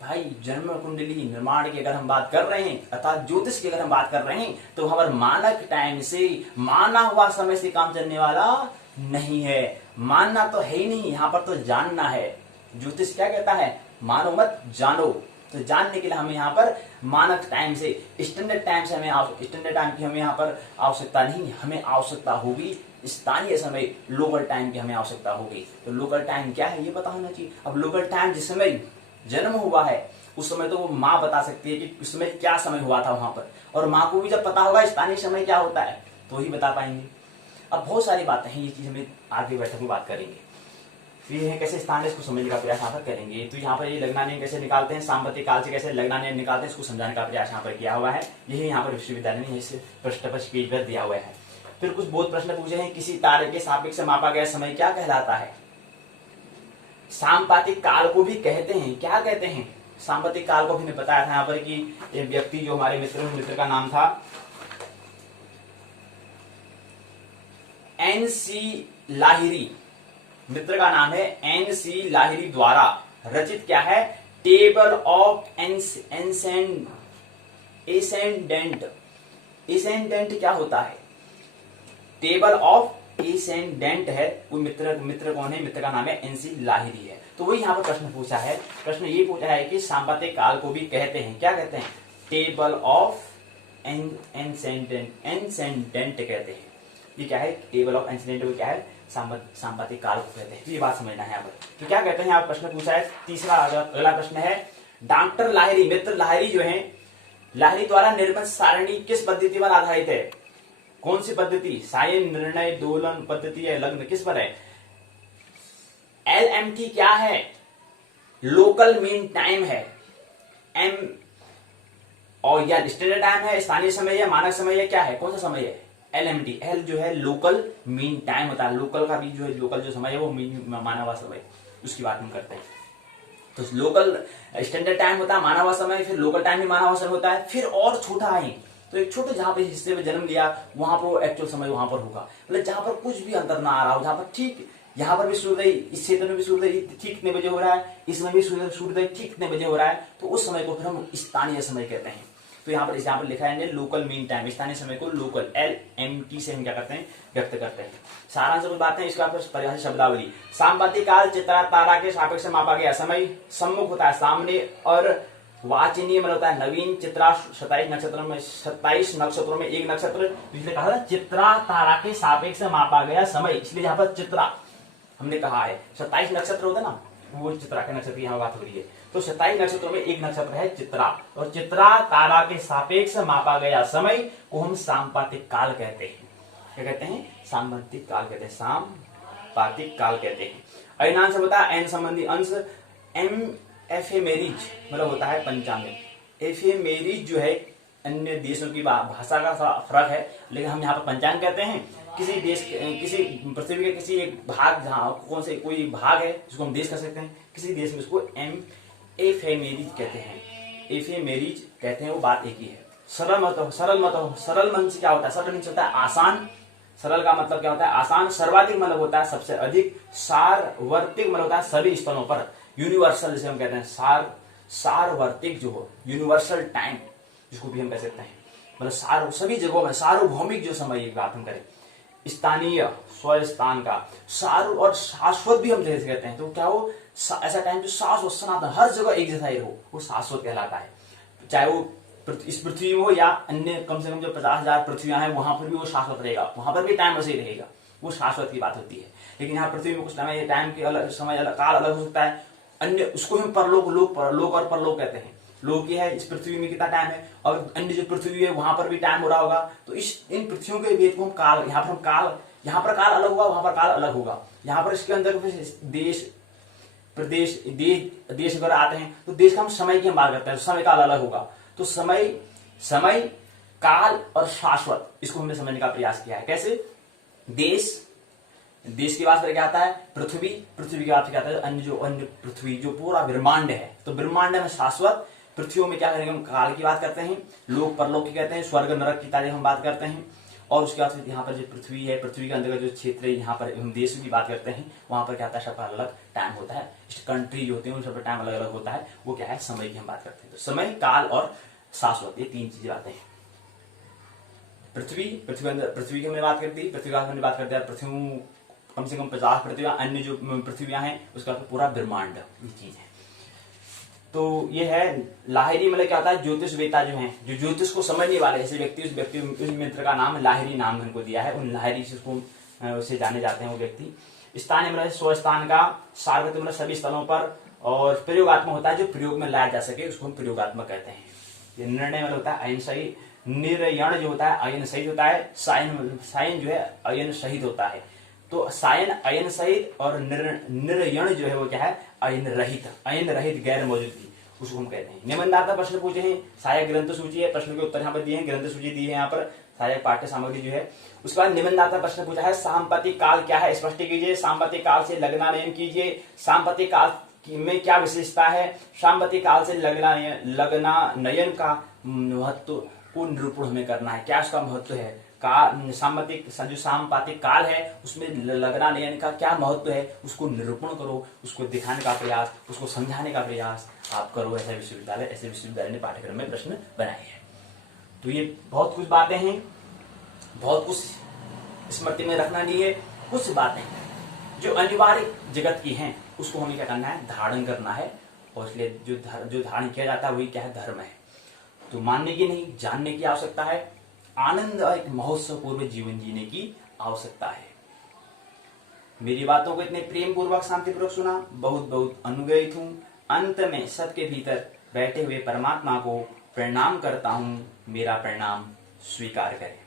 भाई जन्म कुंडली निर्माण की अगर हम बात कर रहे हैं, अर्थात ज्योतिष की अगर हम बात कर रहे हैं, तो हमारे मानक टाइम से, माना हुआ समय से काम चलने वाला नहीं है। मानना तो है ही नहीं, यहाँ पर तो जानना है। ज्योतिष क्या कहता है, मानो मत जानो। तो जानने के लिए हमें यहाँ पर मानक टाइम से, स्टैंडर्ड टाइम से हमें, स्टैंडर्ड टाइम की हमें यहाँ पर आवश्यकता नहीं, हमें आवश्यकता होगी स्थानीय समय, लोकल टाइम की हमें आवश्यकता होगी। तो लोकल टाइम क्या है ये पता होना चाहिए। अब लोकल टाइम जिस समय जन्म हुआ है उस समय तो वो माँ बता सकती है कि उस समय क्या समय हुआ था वहां पर, और माँ को भी जब पता होगा स्थानीय समय क्या होता है तो ही बता पाएंगे। अब बहुत सारी बातें हैं, ये चीज हमें आगे बैठक में बात करेंगे। फिर है कैसे स्थान इसको समझने का प्रयास यहाँ पर करेंगे। तो यहाँ पर ये लग्नानयन कैसे निकालते हैं, सांपत्तिक काल से कैसे लग्नानयन निकालते हैं, इसको समझाने का प्रयास यहाँ पर किया हुआ है। यही यहाँ पर विश्वविद्यालय में इस पृष्ठ पेज पर दिया हुआ है। फिर कुछ बहुत प्रश्न पूछे हैं, किसी तारे के सापेक्ष से मापा गया समय क्या कहलाता है। सांपातिक काल को भी कहते हैं, क्या कहते हैं, सांपातिक काल को भी बताया था यहाँ पर कि एक व्यक्ति जो हमारे मित्र का नाम था NC लाहिरी, मित्र का नाम है NC लाहिरी द्वारा रचित क्या है, टेबल ऑफ एसेंडेंट क्या होता है, टेबल ऑफ एसेंडेंट है। वो मित्र कौन है, मित्र का नाम है NC लाहिरी है। तो वही यहाँ पर प्रश्न पूछा है, प्रश्न ये पूछा है कि सांपातिक काल को भी कहते हैं, क्या कहते हैं, टेबल ऑफ एसेंडेंट कहते हैं। ये क्या है, टेबल ऑफ एसेंडेंट को क्या है, सांपातिक काल को कहते हैं। तो ये बात समझना है यहाँ पर। तो क्या कहते हैं, यहाँ प्रश्न पूछा है। तीसरा अगला प्रश्न है, डॉक्टर लाहिरी, मित्र लाहिरी जो है, लाहिरी द्वारा निर्मित सारणी किस पद्धति पर आधारित है, कौन सी पद्धति, सायन, निर्णय, दोलन पद्धति या लग्न, किस पर है। LMT क्या है, लोकल मीन टाइम है, M और या स्टैंडर्ड टाइम है, स्थानीय समय या मानक समय या क्या है, कौन सा समय है, LMT। L जो है लोकल मीन टाइम होता है, लोकल का भी जो है, लोकल जो समय है वो माना हुआ समय, उसकी बात हम करते हैं। तो लोकल स्टैंडर्ड टाइम होता है माना हुआ समय, फिर लोकल टाइम भी माना हुआ समय होता है, फिर और छोटा है तो एक छोटे जहां पे हिस्से में जन्म लिया वहां पर एक्चुअल समय वहां पर होगा, मतलब जहां पर कुछ भी अंतर ना आ रहा हो, जहां पर ठीक यहाँ पर भी सूर्योदय, इस क्षेत्र में भी सूर्योदय ठीक कितने बजे हो रहा है, इसमें भी सूर्योदय ठीक कितने बजे हो रहा है, तो उस समय को फिर हम स्थानीय समय कहते हैं। तो तो यहाँ पर लिखा है लोकल मीन टाइम, स्थानीय समय को लोकल LMT से हम क्या करते हैं, व्यक्त करते हैं। सारांश कुछ बातें, इसका परिभाषित शब्दावली। साम्प्रतिक काल चित्रा तारा के सापेक्ष मापा गया समय। सम्मुख होता है सामने, और वाचनीय मतलब होता है नवीन। चित्रा 27 नक्षत्रों में एक नक्षत्र, इसलिए कहा था चित्रा तारा के सापेक्ष मापा गया समय, इसलिए यहाँ पर चित्रा हमने कहा है। 27 नक्षत्र होता है ना, वो चित्रा के नक्षत्र की यहाँ बात हो रही है। तो 27 नक्षत्रों में एक नक्षत्र है चित्रा, और चित्रा तारा के सापेक्ष मापा गया समय को हम साम्प्रतिक काल कहते हैं। क्या कहते हैं? साम्प्रतिक काल कहते हैं, साम्प्रतिक काल कहते हैं। अयनांश होता है एन संबंधी अंश। एफेमेरिज मतलब होता है पंचांग। एफेमेरिज जो है अन्य देशों की भाषा का फर्क है, लेकिन हम यहाँ पर पंचांग कहते हैं। किसी देश, किसी पृथ्वी के किसी एक भाग, जहाँ कौन से कोई भाग है जिसको हम देश कह सकते हैं, किसी देश में उसको एफेमेरिज कहते हैं, एफेमेरिज कहते हैं, वो बात एक ही है। सरल मन से क्या होता है? सरल मन से होता है आसान। सरल का मतलब क्या होता है? आसान। सर्वाधिक मतलब होता है सबसे अधिक। सार्वत्रिक मतलब होता है सभी स्थलों पर। यूनिवर्सल जिसे हम कहते हैं, सार्वत्रिक जो हो, यूनिवर्सल टाइम जिसको भी हम कह सकते हैं, मतलब सभी जगहों में सार्वभौमिक जो समय की बात हम करें। स्थानीय स्वस्थान का। सार्व और शाश्वत भी हम जैसे कहते हैं, तो क्या हो ऐसा टाइम जो शाश्वत सनातन हर जगह एक जैसा ही हो, वो शाश्वत कहलाता है। चाहे वो इस पृथ्वी में हो या अन्य कम से कम जो 50,000 पृथ्वियां हैं वहां पर भी वो शाश्वत रहेगा, वहां पर भी टाइम वैसे ही रहेगा, वो शाश्वत की बात होती है। लेकिन यहाँ पृथ्वी में कुछ टाइम के अलग समय अलग काल अलग हो सकता है। अन्य उसको हम परलोक लोक और परलोक कहते हैं। लोक ये है इस पृथ्वी में कितना टाइम है, और अन्य जो पृथ्वी है वहां पर भी टाइम हो रहा होगा। तो इन पृथ्वियों के भेद को हम काल, यहाँ पर काल अलग होगा, वहां पर काल अलग होगा। यहाँ पर इसके अंदर देश प्रदेश देश अगर आते हैं तो देश का हम समय की हम बात करते हैं, समय काल अलग होगा। तो समय काल और शाश्वत, इसको हमने समझने का प्रयास किया है। कैसे? देश की बात क्या आता है? पृथ्वी की बात क्या आता है? अन्य पृथ्वी जो पूरा ब्रह्मांड है, तो ब्रह्मांड में शाश्वत। पृथ्वियों में क्या करेंगे? हम काल की बात करते हैं। लोक परलोक की कहते हैं, स्वर्ग नरक की तारीफ हम बात करते हैं। और उसके बाद यहाँ पर जो पृथ्वी है, पृथ्वी के अंदर का जो क्षेत्र है, यहाँ पर हम देशों की बात करते हैं, वहां पर क्या होता है? सबका अलग टाइम होता है। कंट्री जो होते हैं उन सबका टाइम अलग अलग होता है। वो क्या है? समय की हम बात करते हैं। तो समय, काल और शाश्वत, ये तीन चीजें आते हैं। पृथ्वी की हमने बात कर दी, पृथ्वी का हमने बात कर दिया। पृथ्वी कम से कम 50 पृथ्वियां, अन्य जो पृथ्वियां हैं उसका पूरा ब्रह्मांड, ये चीज है। तो ये है लाहिरी, मतलब क्या होता है? ज्योतिषवेता जो हैं, जो ज्योतिष को समझने वाले ऐसे व्यक्ति, उस मित्र का नाम लाहिरी नाम उनको दिया है। उन लाहिरी से जाने जाते हैं वो व्यक्ति। स्थानीय मतलब स्वस्थान का। सार्वत्रिक मतलब सभी स्थलों पर। और प्रयोगात्मक होता है जो प्रयोग में लाया जा सके, उसको हम प्रयोगात्मक कहते हैं। ये निर्णय मतलब होता है अयन सही। निर्यण जो होता है अयन सहित होता है। सायन जो है अयन सहित होता है। तो सायन अयन सहित, और निर्यण जो है वो क्या है? अयन रहित गैर मौजूदगी, उसको हम कहते हैं। निबंधात्मक प्रश्न पूछे हैं। सहायक ग्रंथ सूची है, प्रश्न के उत्तर यहाँ पर दिए हैं, ग्रंथ सूची दी है यहाँ पर, सहायक पाठ्य सामग्री जो है। उसके बाद निबंधात्मक प्रश्न पूछा है, साम्प्रतिक काल क्या है? स्पष्ट कीजिए। साम्प्रतिक काल से लगना नयन कीजिए। साम्प्रतिक काल में क्या विशेषता है? साम्प्रतिक काल से लगना नयन का महत्व को निरूपण हमें करना है। क्या उसका महत्व है? जो साम्प्रतिक काल है उसमें लगना नयन का क्या महत्व है, उसको निरूपण करो, उसको दिखाने का प्रयास, उसको समझाने का प्रयास आप करो। ऐसे विश्वविद्यालय ने पाठ्यक्रम में प्रश्न बनाए हैं। तो ये बहुत कुछ बातें हैं, बहुत कुछ स्मृति में रखना नहीं है। कुछ बातें जो अनिवार्य जगत की हैं उसको हमें क्या करना है? धारण करना है। और इसलिए जो धारण किया जाता है वही क्या है? धर्म है। तो मानने की नहीं, जानने की आवश्यकता है। आनंद एक महोत्सव पूर्व जीवन जीने की आवश्यकता है। मेरी बातों को इतने प्रेम पूर्वक शांति पूर्वक सुना, बहुत बहुत अनुग्रहित हूं। अंत में सबके भीतर बैठे हुए परमात्मा को प्रणाम करता हूं। मेरा प्रणाम स्वीकार करें।